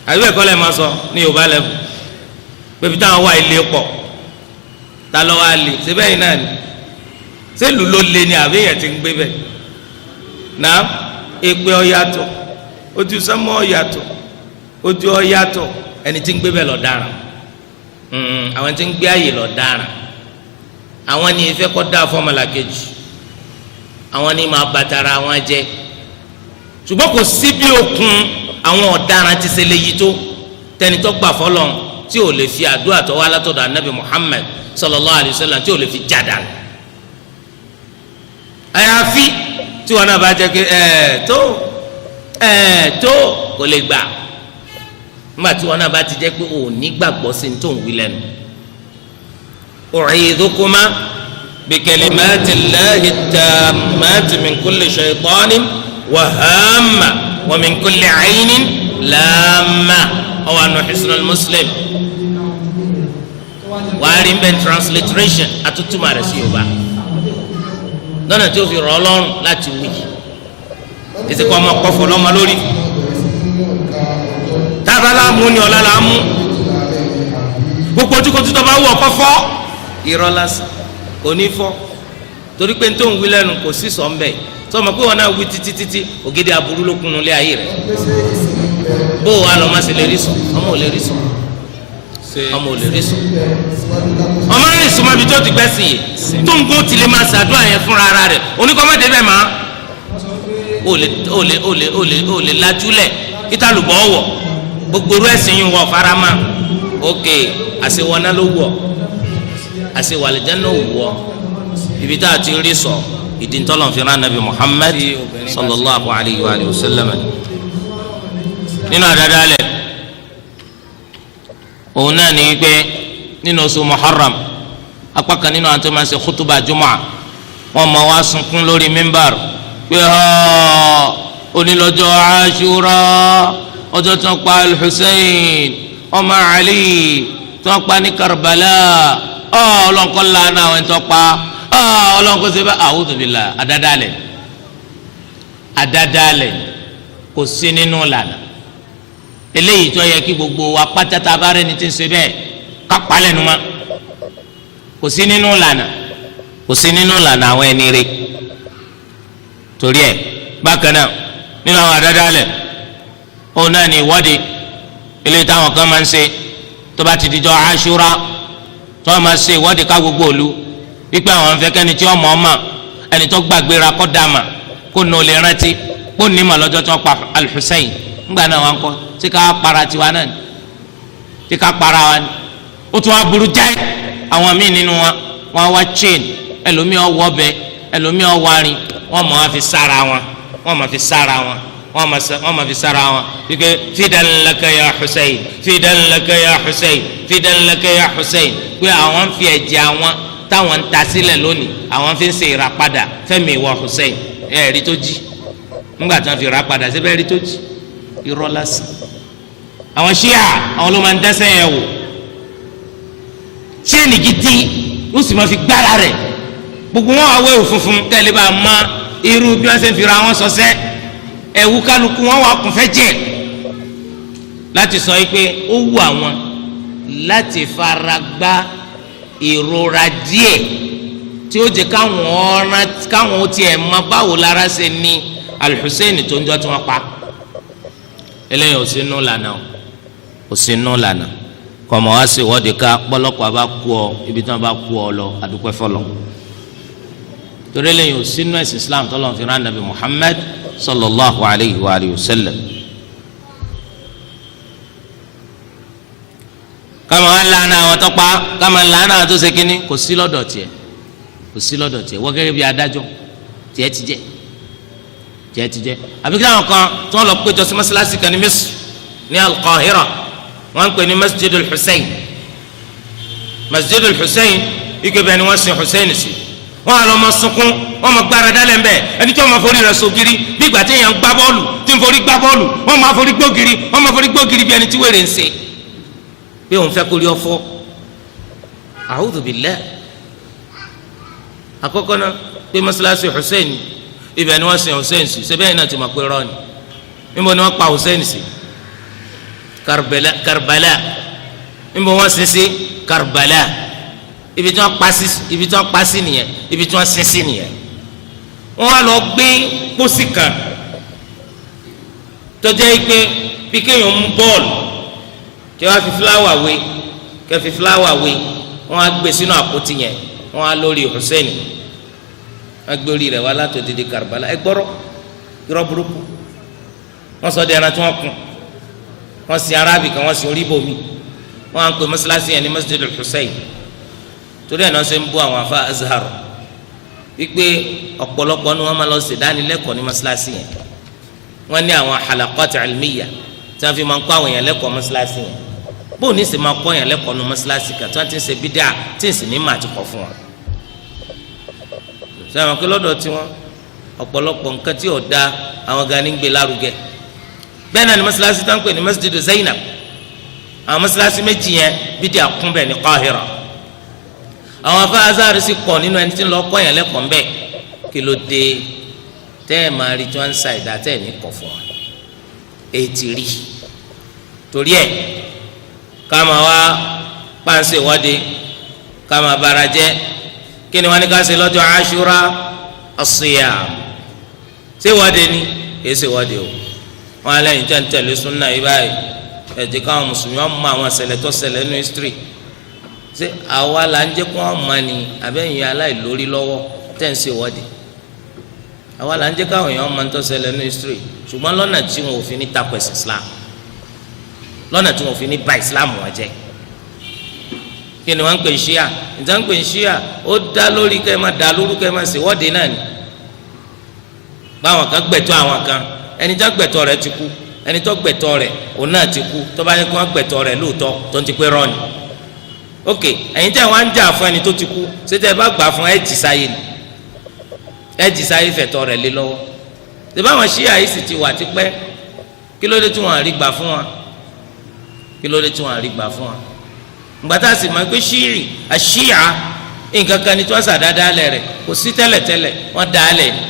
àbí ẹ̀kọ́ lẹ́ẹ̀ máa sọ ní Yorùbá lẹ́bù pé ibi tá a wà ilé pọ̀ ta ló wá lè síbẹ̀ yìí náà ni sẹ́lù ló lé ní àbẹ́yẹ̀ tí ń gbé bẹ́ẹ̀ náà èpè ọ̀yàtọ̀ ojú sọ́mọ́ ọ̀yàtọ̀ ojú ọ̀yàtọ̀ ẹni tí ń gbé bẹ́ẹ̀ lọ dáràn àwọn tí ń gbé ààyè lọ dáràn àwọn ni ìfẹ́ kọ́ dá fọ́mọlà kejì àwọn ni máa bàtàrà àwọn jẹ ṣùgbọ́n kò sí bí okùn àwọn ọ̀daràn ti ṣe lè yí tó tẹnitọ́ gbà fọlọ́n tí ò lè fi àdúrà tó wá látọ̀dọ̀ anabi Muhammad sallallahu alayhi wa sallam tí ò lè fi jáda àyàfi tí wọn náà bá jẹ pé tó kò lè gbà nígbà tí wọn náà bá ti jẹ pé ò ní gbàgbọ́ sí ní tó ń wí lẹ́nu. u'idhukuma bikalimati llahi tammati min kulli shaytanin wa hamma wa min kulli aynin lamma ọwọ́ àná Hisnul Muslim wàá rí bẹ́ẹ̀ transliteration àtútùmọ̀ rẹ̀ sí Yorùbá lọ́nà tí ó fi rọ̀ ọ́ lọ́rùn láti wí èsì kọ́ ọmọ kọ́fọ́ lọ́mọ lórí tábàlà mú ni ọ̀la la mú gbogbo ojúkojú tó bá wù ọkọ fọ́ irọ́ lásán kò ní fọ́ torí pé tó ń wí lẹ́nu kò sí sọ̀ ń bẹ̀ sọmọ pé wọn náà wí títí ògidì aburú ló kunu lé ayé rẹ̀ bó o wà lọ́ máa ṣe lè rí sọ ọmọ ò lè rí sọ ọmọ ò lè rí sọ ọmọ rìn súnmọ́ ibi tó ti gbẹ́ sí yìí tó ń gún tilẹ̀ máa ṣàdúrà yẹn fúnra ara rẹ̀ oníkọ́mọ́dé bẹ́ẹ̀ máa ó lè lajúlẹ̀ ìtàlùbọ̀ ọ̀wọ̀ gbogbo orú ẹ̀sìn yìí wọ̀ farama ókè àṣewọ́ná ló wọ̀ àṣewàlẹ̀jẹ́ náà wọ̀ ibi tá a ti rí sọ ìdíntọ́lọ̀ fi rán Nabi Muhammad sallallahu alayhi wa sallam nínú àdádálẹ̀ òun náà ní pé nínú oṣù Muharram apá kan nínú àwọn tó máa ń ṣe khutuba jumu'a wọn máa wá sunkún lórí mímbàr pé onílọ́jọ́ Ashura ọjọ́ tó ń pa Al-Hussein ọmọ Ali tó ń pa ní Karbala ọlọ́nkọ́ lánàá àwọn tó pa ọlọ́nkọ́ sẹ́fẹ́ a'udhu billah àdádálẹ̀ kò sí nínú lànà eléyìí tó yẹ kí gbogbo wa pátátá bá rẹ ní ti ń ṣe bẹ́ẹ̀ kápálẹ̀ nu ma kò sí nínú lànà àwọn ẹni rẹ torí ẹ bákan náà nínú àwọn àdádálẹ̀ òun náà ní ìwọ́de eléyìí táwọn kan máa ń ṣe tó bá ti dijọ́ Ashura tó wọ́n máa ṣe ìwọ́de ká gbogbo òlu wípé àwọn ń fẹ́ kẹ́ni tí ọmọ ọmọ ẹni tó gbàgbéra kọ́ dàmà kó nà ó lè rántí kó ní mà lọ́jọ́ tó pa Al-Hussein ńgbà náà wọn kọ́ tí ká para tiwa náà ni tí ká para wa ni ó tún wá burú jáì àwọn míì nínú wọn wá chain ẹlòmíì ọwọ́ ọbẹ ẹlòmíì ọwọ́ arin wọn máa fi sára wọn wọn máa fi sára wọn wọn máa fi sára wọn wípé fidan laka ya Hussein fidan laka ya Hussein fidan laka ya Hussein pé àwọn ń fi ẹ̀jẹ̀ àwọn táwọn ń ta sílẹ̀ lónìí àwọn fi ń ṣe ìràpadà fẹ́mi ìwọ Hussein ẹ̀ẹ́rì tó jí ńgbà tí wọn fi ìràpadà síbẹ̀ ẹ̀rí tó jí irọ́ lásán àwọn ṣíà àwọn ló máa ń dẹ́sẹ̀ yẹn wò ṣé nìgídí yóò sì máa fi gbára rẹ̀ gbogbo wọn àwọ̀ ẹ̀wò funfun tẹ́lẹ̀ bá a ma irú bí wọ́n ṣe ń fira wọn sọ́sẹ́ ẹ̀wù kálukú wọn wà kún fẹ́ jẹ́ láti sọ pé ó wù àwọn láti fara gbá ìrora díẹ̀ tí ó jẹ́ káwọn tiẹ̀ mọ báwo lára ṣe ní Al-Hussein tó ń jọ tí wọ́n pa eléyìí ò sí nù lànà ò sí nù lànà kọmọ wá sí ìwọ́de ká pọ̀lọpọ̀ bá kú ọ ibi tí wọ́n bá kú ọ lọ adúpẹ́ fọlọ torí eléyìí ò sí nù ẹ̀sìn Islam tọ́lọ́ fi rán Nabi Muhammad sallallahu alayhi wa alihi wa sallam. kama wá lànà àwọn tó pa kama lànà àwọn tó ṣe kínní kò sí lọ́dọ̀ tiẹ̀ kò sí lọ́dọ̀ tiẹ̀ wọ́n gẹ́gẹ́ bí adájọ́ tiẹ̀ ti jẹ́ àbí kí àwọn kan tí wọ́n lọ péjọ sí mọ́sálásí kan ní Misr ní Al-Qahira wọ́n ń pè ní Masjidul Hussein ike bẹ́ẹ̀ ni wọ́n sin Hussein sí wọ́n á lọ mọ sunkún wọ́n mọ gbára dálẹ̀ ń bẹ̀ ẹni tí wọ́n máa forí rẹ̀ sógiri bí ìgbà tí èèyàn ń gbá bọ́ọ̀lù tí ń forí gbá bọ́ọ̀lù wọ́n máa forí gbógiri bí ẹni tí wèrè ń ṣe bí òun fẹ́ kórí ọfọ́ a'udhu billah àkọ́kọ́ náà pé mọ́sálásí Hussein ibẹ̀ ni wọ́n sin Hussein sí ṣe bẹ́ẹ̀ náà ti mọ̀ pé rọ́ọ̀nì níbo ni wọ́n pa Hussein sí Karbala níbo wọ́n sin sí Karbala ibi tí wọ́n pa sí nìyẹn, ibi tí wọ́n sin sí nìyẹn. wọ́n wá lọ gbé pósí kan tó jẹ́ pé bí kéèyàn mú bọ́ọ̀lù kí wọ́n fi fúláwà wé wọ́n á gbé sínú àpótí yẹn, wọ́n á lórí Hussein, wọ́n gbé orí rẹ̀ wá láti òdìdí Karbala. ẹ gbọ́rọ̀ irọ́ burúkú. wọ́n sọ de ẹran tí wọ́n kùn, wọ́n sin arábì kan, wọ́n sin orí bòmí, wọ́n á ń pè mọ́sálásí yẹn ní Masjid al-Hussein. torí ẹ̀ náà ṣe ń bú àwọn afa Azhar wípé ọ̀pọ̀lọpọ̀ ni wọ́n máa lọ ṣèdánilẹ́kọ̀ọ́ ní mọ́sálásí yẹn. wọ́n ní àwọn halaqat ilmiya tí wọ́n fi máa ń kọ́ àwọn èèyàn lẹ́kọ̀ọ́ mọ́sálásí yẹn. bóun ní sì máa kọ́ èèyàn lẹ́kọ̀ọ́ ní mọ́sálásí kan tí wọ́n ti ń ṣe bídíà tí ń sì ní máa ti kọ́ fún wọn. sẹ́wọ̀n kí lọ́dọ̀ tí wọ́n ọ̀pọ̀lọpọ̀ nǹkan tí ò da àwọn gan ní gbé lárugẹ. bẹ́ẹ̀ náà ni mọ́sálásí tó ń pè ní Masjid Zainab, àwọn mọ́sálásí méjì yẹn bídíà kún bẹ́ẹ̀ ní Qahira. àwọn afá Azhar sì pọ̀ nínú ẹni tí ń lọ kọ́ èèyàn lẹ́kọ̀ọ́ ńbẹ́. kí ló dé tẹ́ ẹ̀ máa rí tí wọ́n ń sa ìdá tẹ́ ẹ̀ ní kọ̀ fún wọn èyí ti rí. torí ẹ̀ ká máa wá páǹsì ìwọ́de ká máa bara jẹ́. kí ni wọ́n ní ká ṣe lọ́jọ́ Ashura as-siyam? ṣé ìwọ́de ni? kìí ṣe ìwọ́de o. wọn alẹ́ yìí tẹ́ ń tẹ̀lé súnà yìí báyìí ẹ̀jẹ̀ káwọn mùsùlùmí wọn mọ àwọn ṣẹlẹ̀ tó ṣẹlẹ̀ nínú history. ṣé àwa là ń jẹ́ kó wọn mọ ni àbẹ́yìn aláìlórí lọ́wọ́ tẹ́ ń ṣe ìwọ́de? àwa là ń jẹ́ káwọn èèyàn mọ tó ṣẹlẹ̀ nínú history, ṣùgbọ́n lọ́nà tí wọn ò fi ní takò ẹ̀sìn Islam, lọ́nà tí wọn ò fi ní bà Islam wọn jẹ́. kí ni wọ́n ń pè ṣíà? ìjà ń pè ṣíà ó dá lórí kẹ́ ẹ máa dà lóru kẹ́ ẹ máa ṣèwọ́de náà ni. báwọn kan gbẹ̀tọ́ àwọn kan, ẹni tó gbẹ̀tọ́ rẹ̀ ti kú, ẹni tó gbẹ̀tọ́ rẹ̀ òun náà ti kú. tó bá yẹ kó wọ́n gbẹ̀tọ́ rẹ̀ lóòótọ́ tó ń ti pé rọ́ọ̀nì. ok ẹ̀yin tẹ́ wọ́n á ń jà fún ẹni tó ti kú, ṣé tẹ́ bá gbà fún ẹ̀ jì sáyé ni, ẹ̀ jì sáyé fẹ̀tọ́ rẹ̀ lé lọ́wọ́. ṣé báwọn ṣíà yìí sì ti wà tipẹ́, kí ló dé tí wọ́n á rí gbà fún wa? kí ló dé tí wọ́n á rí gbà fún wa? ngbàtà sì máa ń pé ṣíìrì àṣìyà nǹkan kan ní tí wọ́n sàdáadáa lẹ̀ rẹ̀ kò sí tẹ́lẹ̀tẹ́lẹ̀ wọ́n dá a lẹ̀ ni.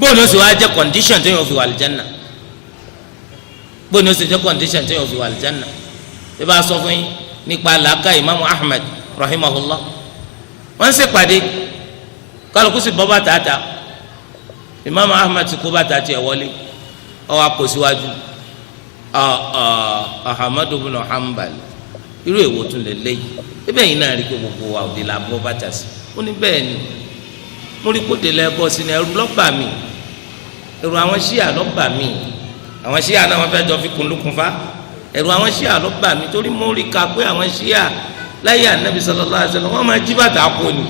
bóònù ó sì wá jẹ́ condition téèyàn fi wà àlìjánnà, bóònù ó sì jẹ́ condition téèyàn fi wà àlìjánnà. bí bá a sọ fún yín nípa làákà Imaamu Ahmad rahimahullah, wọ́n ń ṣèpàdé kálukú sì bọ́ bàtà ta. Imaamu Ahmad ti kó bàtà tiẹ̀ wọlé ó wá kó síwájú. Ahmadu ibn Hanbal irú èwo tún lè léyìí? ebe yìí náà rí pé gbogbo wa òde la bọ́ bàtà sí. ó ní bẹ́ẹ̀ ni mo rí kóde lẹ bọ́ sí ni ẹrù lọ́gbà mi, ẹrù àwọn ṣíà lọ́gbà mi. àwọn ṣíà náà wọ́n fẹ́ jọ fi kùnlùkùn fa. ẹrù àwọn ṣíà lọ́gbà mi torí mo rí ka pé àwọn ṣíà láyé ànábì sallallahu alaihi wasallam wọ́n máa jí bàtà kó ni.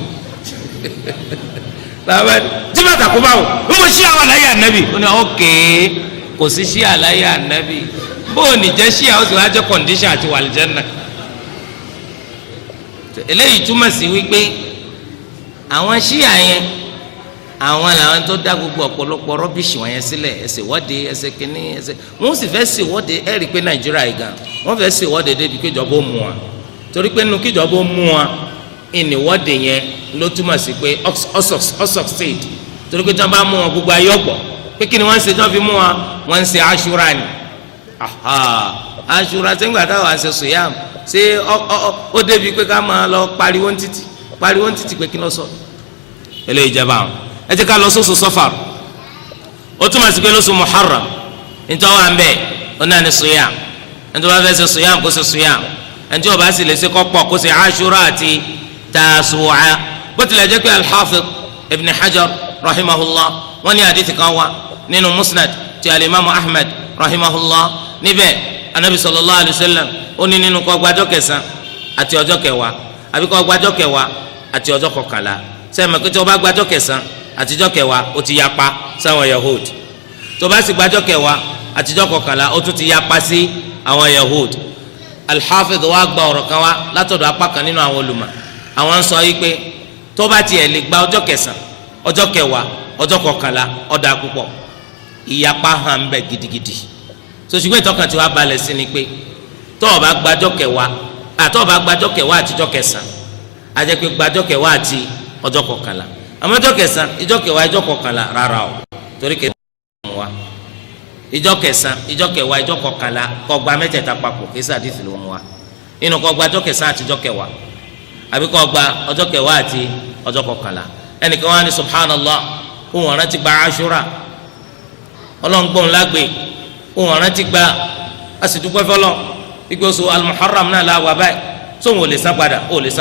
jí bàtà kó báwo? ó mọ ṣíà wà láyé ànábì. ó ní ọ̀kẹ́ kò sí ṣíà láyé ànábì, bóun ní jẹ́ ṣíà ó sì wá jẹ́ kọ̀ǹdíṣàn àti wàlìjẹ́nà. eléyìí túmọ̀ sí wípé àwọn ṣíà yẹn àwọn làwọn tó dá gbogbo ọ̀pọ̀lọpọ̀ rọ́bìṣì wọn yẹn sílẹ̀, ẹsẹ̀ wọ́de ẹsẹ̀ kínní ẹsẹ̀ wọ́n sì fẹ́ ṣe wọ́de ẹ̀ rí i pé nàìjíríà yìí gan wọ́n fẹ́ ṣe wọ́de débi kíjọba ó mú wọn, torí pé nínú kíjọba ó mú wọn ìníwọ́de yẹn ló túmọ̀ sí pé succeed, torí pé tí wọ́n bá mú wọn gbogbo ayé ọ̀gbọ̀ pé kí ni wọ́n ń ṣe tí wọ́n fi mú wọn, wọ́n ń ṣe aṣúra ni. aṣúra sẹ́ńgbà táwọn àṣẹ sòyàm ṣé ó débi pé ká máa lọ pariwo ntítì pé kí ló sọ. eléyìí jẹba àwọn ẹ jẹ́ ká lọ sóṣù Safar, ó túmọ̀ sí pé lóṣù Muharram nítorí wà ń bẹ̀ ó náà ní sòyàm. ẹni tó bá fẹ́ ṣe sòyàm kó ṣe sòyàm, ẹni tí ó bá sì lè ṣe kọ́pọ̀ kó ṣe aṣúra àti Tasu'a. bó tilẹ̀ jẹ́ pé al-Hafiz Ibn Hajar rahimahullah wọ́n ní àdìsí kan wá nínú Musnad ti al-Imam Ahmad rahimahullah níbẹ̀ anabi sallallahu alayhi wa sallam ó ní nínú kó gba ọjọ́ kẹsàn àti ọjọ́ kẹwàá àbí kó gba ọjọ́ kẹwàá àti ọjọ́ kọkànlá. sẹ́yìn mọ̀ pé tí wọ́n bá gba ọjọ́ kẹsàn àti ọjọ́ kẹwàá ó ti yapa sáwọn Yahud, tó bá sì gba ọjọ́ kẹwàá àti ọjọ́ kọkànlá ó tún ti yapa sí àwọn Yahud. Al-Hafiz wa gba ọ̀rọ̀ kan wá látọ̀dọ̀ apá kan nínú àwọn olùmọ̀, àwọn ń sọ yìí pé tó bá tiẹ̀ lè gba ọjọ́ kẹsàn ọjọ́ kẹwàá ọjọ́ kọkànlá ó dá púpọ̀, ìyapa hàn bẹ gidigidi. sòṣùgbọ́n ìtọ́kàn tí wàá balẹ̀ sí ni pé tó o bá gbàjọ́ kẹwàá àti ọjọ́ kẹsàn á jẹ́ pé gbàjọ́ kẹwàá àti ọjọ́ kọkànlá. àmọ́ ọjọ́ kẹsàn ìjọ́ kẹwàá ìjọ́ kọkànlá rárá o, torí kẹsàn mú wa ìjọ́ kẹsàn ìjọ́ kẹwàá ìjọ́ kọkànlá kó gba mẹ́tẹ̀ẹ̀ta papọ̀ kẹsàn àdìsí ló mú wa nínú kó gba ọjọ́ kẹsàn àti ọjọ́ kẹwàá àbí kó gba ọjọ́ kẹwàá àti ọjọ́ kọkànlá. ẹnìkan wá ní subhanallah òun ọ̀ràn ti gba Ashura ọlọ́ngbọ̀n lágbè òun ọ̀ràn ti gba asìdúpẹ́ fọlọ́ gbígbé oṣù al-Muharram náà láwà báyìí sóhun ò lè san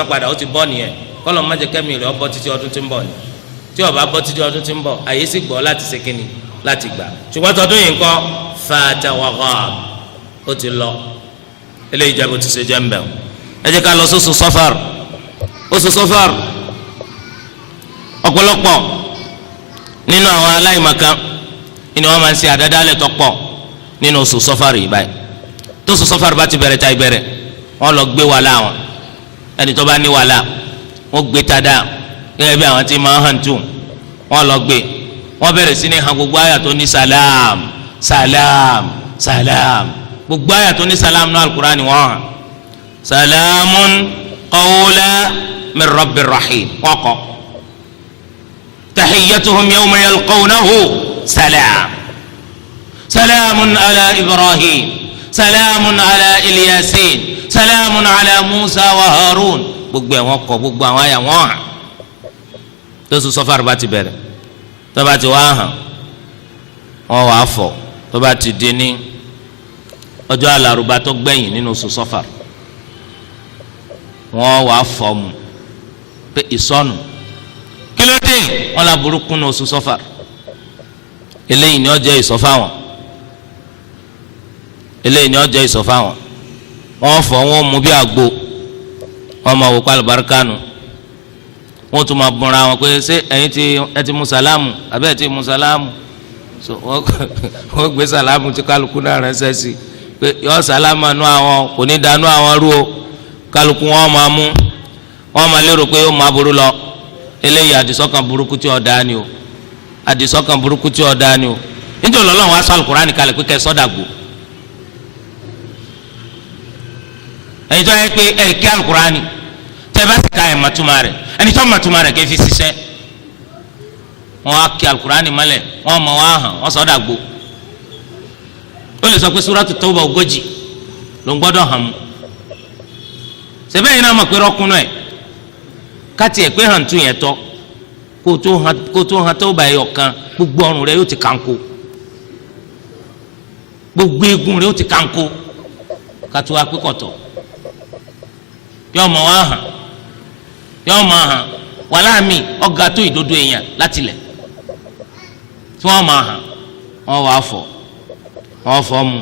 padà ó ti bọ́ nìyẹn kọ́lọ́ má jẹ́ kẹ́mi rẹ̀ ọ bọ́ títí ọdún tí ń bọ̀ ni tí ó bá bọ́ títí ọdún tí ń bọ̀ àyè sì gbọ́ láti ṣe kínni láti gbà ṣùgbọ́n tọdún yìí ńkọ́ fata wa ghab ó ti lọ eléyìí jẹ́ bó ti ṣe jẹ́ ń bẹ̀ ẹ jẹ́ ká lọ sóṣù Safar oṣù Safar ọ̀pọ̀lọpọ̀ nínú àwọn aláìmọ̀kan ni wọ́n máa ń ṣe àdádálẹ̀ tó pọ̀ nínú oṣù Safar yìí báyìí tó oṣù Safar bá ti bẹ̀rẹ̀ ta ìbẹ̀rẹ̀ wọ́n lọ gbé wàhálà wọn ẹni tó bá ní wàhálà wọ́n gbé tada gẹ́gẹ́ bí àwọn tí máa ń hàn tù wọ́n lọ gbé wọ́n bẹ̀rẹ̀ sí ní hàn gbogbo àyà tó ní salam salam salam gbogbo àyà tó ní salam náà Al-Qur'ani wọ́n hàn salamun qawlan min rabbir rahim wọ́n kọ́ tahiyyatuhum yawma yalqawnahu salam salamun ala Ibrahim salamun ala Ilyasin salamun ala Musa wa Harun gbogbo ẹ̀ wọ́n kọ́ gbogbo àwọn àyà wọ́n hàn tóṣù Safar bá ti bẹ̀rẹ̀ tó bá ti wá hàn wọ́n wàá fọ̀ tó bá ti di ní ọjọ́ alárùbá tó gbẹ̀yìn nínú oṣù Safar wọ́n wàá fọ̀ mu pé ìsọnù kí ló dé wọ́n la burúkú ní oṣù Safar eléyìí ni ó jẹ́ ìsọfá wọn eléyìí ni ó jẹ́ ìsọfá wọn wọ́n fọ̀ wọ́n mú bí àgbo wọ́n máa wò pálí barikanu wọ́n tún máa bọ̀nra wọn pé ṣé ẹ̀yin ẹ ti mú sàlámù àbẹ́ ẹ ti mú sàlámù so wọ́n gbé sàlámù tí kálukú náà ránṣẹ́ sí pé yọ sàlámù àánú àwọn kò ní dànù àwọn rú o kálukú wọn máa mú wọn máa lérò pé ó máa burú lọ eléyìí àdìsọ́kàn burúkú tí ó dá ni o àdìsọ́kàn burúkú tí ó dá ni o níjẹ́ Ọlọ́run wá sọ Al-Qur'ani kalẹ̀ pé kẹ́ sọ́dàgbò ẹ̀yin tó yẹ pé ẹ̀ kí Al-Qur'ani tẹ́ bá sì ka ẹ̀ màtúmọ̀ rẹ̀ ẹni tó màtúmọ̀ rẹ̀ kẹ́ fi ṣiṣẹ́ wọn á kí Al-Qur'ani mọ́lẹ̀ wọn mọ̀ wá hàn wọn sọ́dàgbò ó lè sọ pé Suratu Tawbah 40 ló ń gbọ́dọ̀ hàn mú sẹ́bẹ̀yìn náà mọ̀ pé rọ́kúnú ẹ̀ káti ẹ̀ pé hàn tún yẹn tọ́ kó tó hàn Tawbah ẹ̀yọ̀ kan gbogbo ọrùn rẹ̀ yóò ti kànkó gbogbo eegun rẹ̀ yóò ti kànkó kátó wá pé kọ̀tọ̀ yóò mọ̀ wá hàn yóò mọ̀ hàn wàhálà mi ọ̀gá tó ìdodo èèyàn láti lẹ̀ tí wọ́n mọ̀ hàn wọ́n wà fọ̀ wọ́n fọ́ mu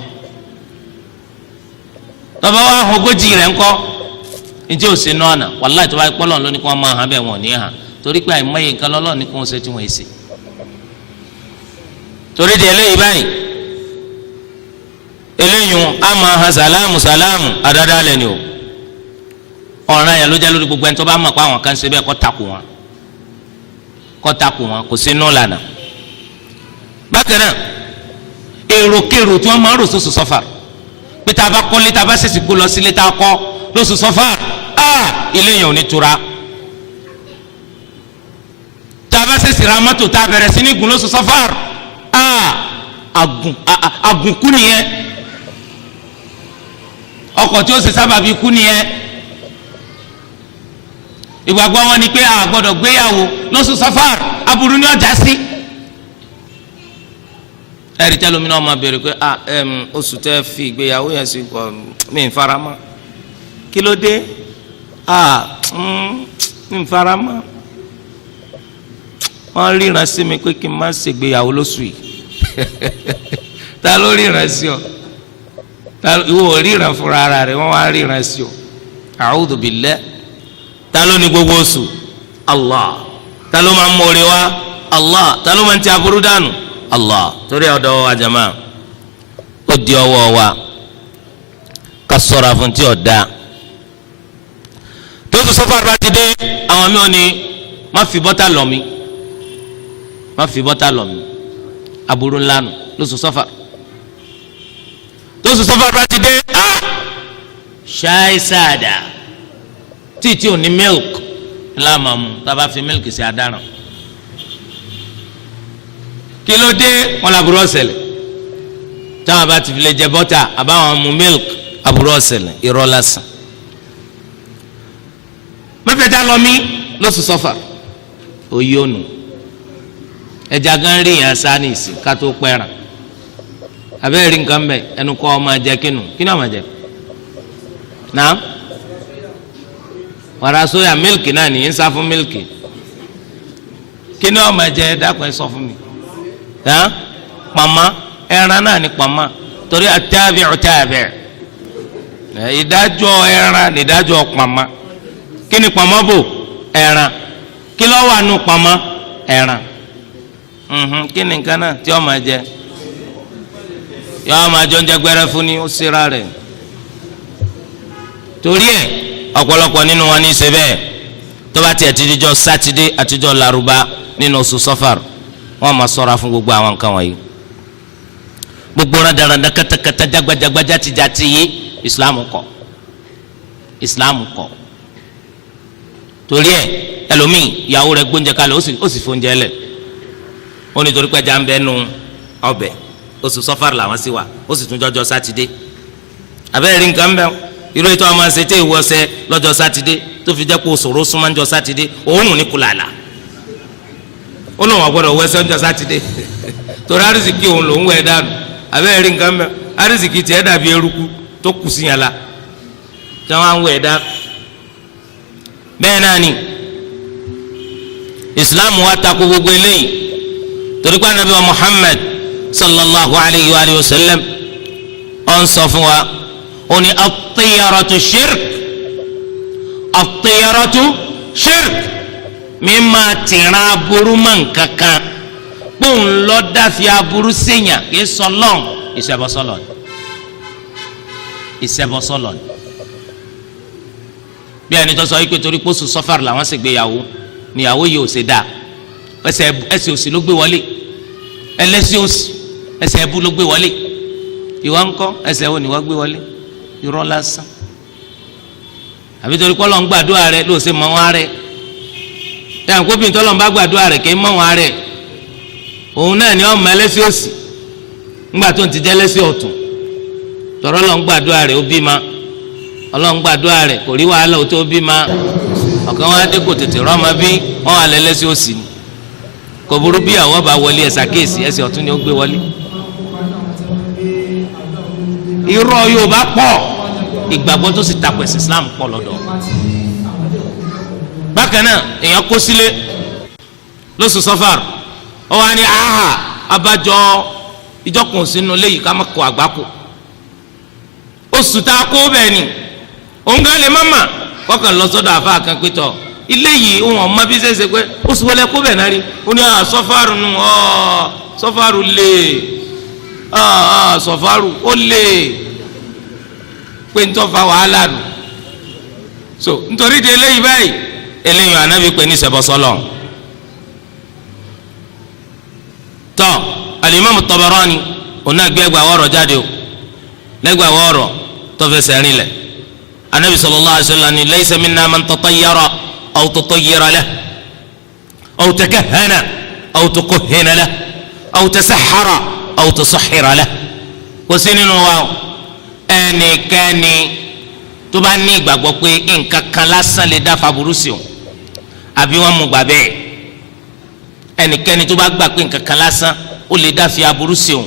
tọ́ba wà hàn ogójì rẹ̀ ńkọ́ njẹ́ ò sí náà nà wàláì tó bá pọ́ lọ́n lóní kí wọ́n máa hàn bẹ́ẹ̀ wọ́n ní hàn torí pé àìmọye nǹkan lọ́lọ́ọ̀ ní kí wọ́n ṣe tí wọ́n ṣe torí di eléyìí báyìí eléyìí á máa hàn sàlámù sàlámù àdáadáa lẹ́ni o ọ̀ràn yẹn ló jẹ́ lórí gbogbo ẹni tó bá mọ̀ pé àwọn kan ṣe bẹ́ẹ̀ kó takò wọn kò sí nù lànà bákan náà èròkèrò tí wọ́n máa ń rò sóṣù Safar pé tá a bá kọ́lé tá a bá ṣèṣì kó lọ sílé tá a kọ́ lóṣù Safar ilé yẹn ò ní tura tá a bá ṣèṣì ra mọ́tò tá a bẹ̀rẹ̀ sí ní gùn lóṣù Safar àgùnkú nìyẹn ọkọ̀ tí ó ṣe sábàbí kú nìyẹn ìgbàgbọ́ wọn ni pé a gbọ́dọ̀ gbéyàwó lóṣù Safar aburú ni ọjà sí ẹ̀rí tẹ́lómi náà máa béèrè pé oṣù tẹ́ fi ìgbéyàwó yẹn sí kọ́ mi ń faramọ́ kí ló dé mi ń faramọ́ wọ́n ríran sí mi pé kí n má ṣègbéyàwó lóṣù yìí ta ló ríran sí ọ ìwọ ríran fúnra ara rẹ wọ́n wá ríran sí ọ a'udhu billah ta ló ní gbogbo oṣù Allah ta ló máa ń mọ̀ọ́rẹ́ wá Allah ta ló máa ń ti aburú dànù Allah torí ọ̀dọ̀ wa jama ó di ọwọ́ wa ká ṣọ́ra fún tí ọ̀dà tó tún Safar bá ti dé àwọn mi ò ní má fi bọ́tà lọ̀ mí aburú ńlá nù lóṣù Safar tó tún Safar bá ti dé ṣáì sáàdà tí ò ní milk ńlá máa mu tá a bá fi milk sí adaràn kí ló dé wọn làbúrò ọ̀sẹ̀lẹ̀ táwọn bá ti fi lè jẹ bọ́tà àbáwọn mu milk àbúrò ọ̀sẹ̀lẹ̀ irọ́ lásán. fẹjà lọ mí lóṣù Safar oyè ònù ẹja gan rí yẹn sá ní ìsìn ká tó pẹ́ràn abẹ́rẹ́ rí nǹkan bẹ́ẹ̀ ẹnu kọ́ ọmọ jẹ kínú kí ni ọmọ jẹ náà wàrà sóyà mílìkì náà nìyí ń sá fún mílìkì kí ni ọmọ jẹ dákun ẹ sọ fún mi pàmò ẹran náà ni pàmò torí àtàbí'u tàbí' ìdájọ́ ẹran ní ìdájọ́ pàmò kí ni pàmò bò ẹran kí ló wà nù pàmò ẹran kí ni nǹkan náà tí ọmọ jẹ yọ ọmọ àjọ ń jẹ gbẹrẹ fún ni ó síra rẹ̀ torí ẹ̀ ọ̀pọ̀lọpọ̀ nínú wọn ní í ṣe bẹ́ẹ̀ tó bá tiẹ̀ ti dijọ́ sátidé àtijọ́ lárúbá nínú oṣù Safar wọn máa ṣọ́ra fún gbogbo àwọn nǹkan wọ̀nyí gbogbo rádaràdà katakata jagbajagbaja ti já ti yé Islam kọ̀ torí ẹ̀ ẹlòmíì ìyàwó rẹ̀ gbóúnjẹ kalẹ̀ ó sì fóúnjẹ lẹ̀ ó ní torí pé ẹja ń bẹ nu ọbẹ̀ oṣù Safar làwọn sì wà ó sì tún jọjọ sátidé abẹ́rẹ́ rí nǹkan bẹ́ẹ̀ irú ètò ọmọ ṣe tẹ́ ìwọ́sẹ̀ lọ́jọ́ sátidé tó fi jẹ́ pé òṣòro súnmọ́ ńjọ́ sátidé òórùn ní kùlàlà ó lóun ọ̀gbọ́dọ̀ wẹ́sẹ̀ ńjọ́ sátidé torí arísìkí òun lòún wẹ̀ dànù abẹ́rẹ́ rí nǹkan bẹ́ẹ̀ arísìkí tiẹ̀ dàbí eruku tó kù sí yàn la tí wọ́n á ń wẹ̀ dànù bẹ́ẹ̀ náà ni Islam wa tako gbogbo eléyìí torí pé anabi wa Muhammad sallallahu alayhi wa sallam ó ń sọ fún wa ó ní at-tiyaratu shirk at-tiyaratu shirk mímá tìrán aburú mọ́ nǹkankan kpóun lọ dáfi aburú sènyà kì í sọlọ́n ìṣẹ̀bọ̀sọlọ̀ bí ẹni tó sọ yìí pé torí pósù Safar làwọn sì gbéyàwó níyàwó yìí ò ṣe dáa ẹsẹ̀ òsì ló gbé wọlé ẹlẹ́sìn òsì ẹsẹ̀ ẹbú ló gbé wọlé ìwọ ńkọ́ ẹsẹ̀ wo ni wọ́n gbé wọlé irọ́ lásán àbí torí kọ́ lọ́n ń gbàdúrà rẹ ló ṣe mọ́ wọn rẹ dáhùn kóbìnrin tó lọ́n bá gbàdúrà rẹ kì í mọ́ wọn rẹ òun náà ni wọ́n mọ ẹlẹ́sìn òsì ńgbà tó ń ti jẹ́ ẹlẹ́sìn ọ̀tún tọ́rọ́ lọ́n gbàdúrà rẹ ó bí ma ọlọ́n gbàdúrà rẹ kò rí wàhálà ó tó bí ma ọ̀kan wọn á dé kò tètè rọ́ọ̀mà bí wọ́n wà lẹ́lẹ́sìn òsì ni kò burú bí àwọn bá wọlé ẹ̀sà kéèsì ẹsẹ̀ ọ̀tún ni ó gbé wọlé irọ́ Yorùbá pọ̀ ìgbàgbọ́ tó sì takò ẹ̀sìn Islam pọ̀ lọ́dọ̀ bákan náà èèyàn kó sílé lóṣù Safar ó wá ní aha abájọ ìjọkùn sínú léyìí ká má kó àgbákò oṣù tá a kó bẹ́ẹ̀ ni òun gan lè má mà kọ́kàn lọ sọ́dọ̀ àfa kan pé tọ̀ ilé yìí òun ọmọ bí sẹ́sẹ́ pé oṣù wọlé kó bẹ́ẹ̀ náà rí ó ní Safaru nù Safaru lè Safaru ó lè pé ń tọ́ fa wàhálà nù so nítorí di eléyìí báyìí eléyìí ànábi pé ní sẹ̀bọ̀sọ́lọ̀ tọ́ Al-Imam Tabarani òun náà gbé ẹgbàá wọ́ọ̀rọ̀ jáde o lẹ́gbàá wọ́ọ̀rọ̀ tó fẹsẹ̀ rìn lẹ̀ anabi sallallahu alayhi wa sallam ni laysa minna man tatayyara aw tutayyara lahu aw takahhana aw tukuhhina lahu aw tasahhara aw tusahhira lahu kò sí nínú wa o ẹnikẹ́ni tó bá ní ìgbàgbọ́ pé nǹkan kan lásán lè dá faburú sí o àbí wọ́n mú gbà bẹ́ẹ̀ ẹnikẹ́ni tó bá gbà pé nǹkan kan lásán ó lè dá fi aburú sí o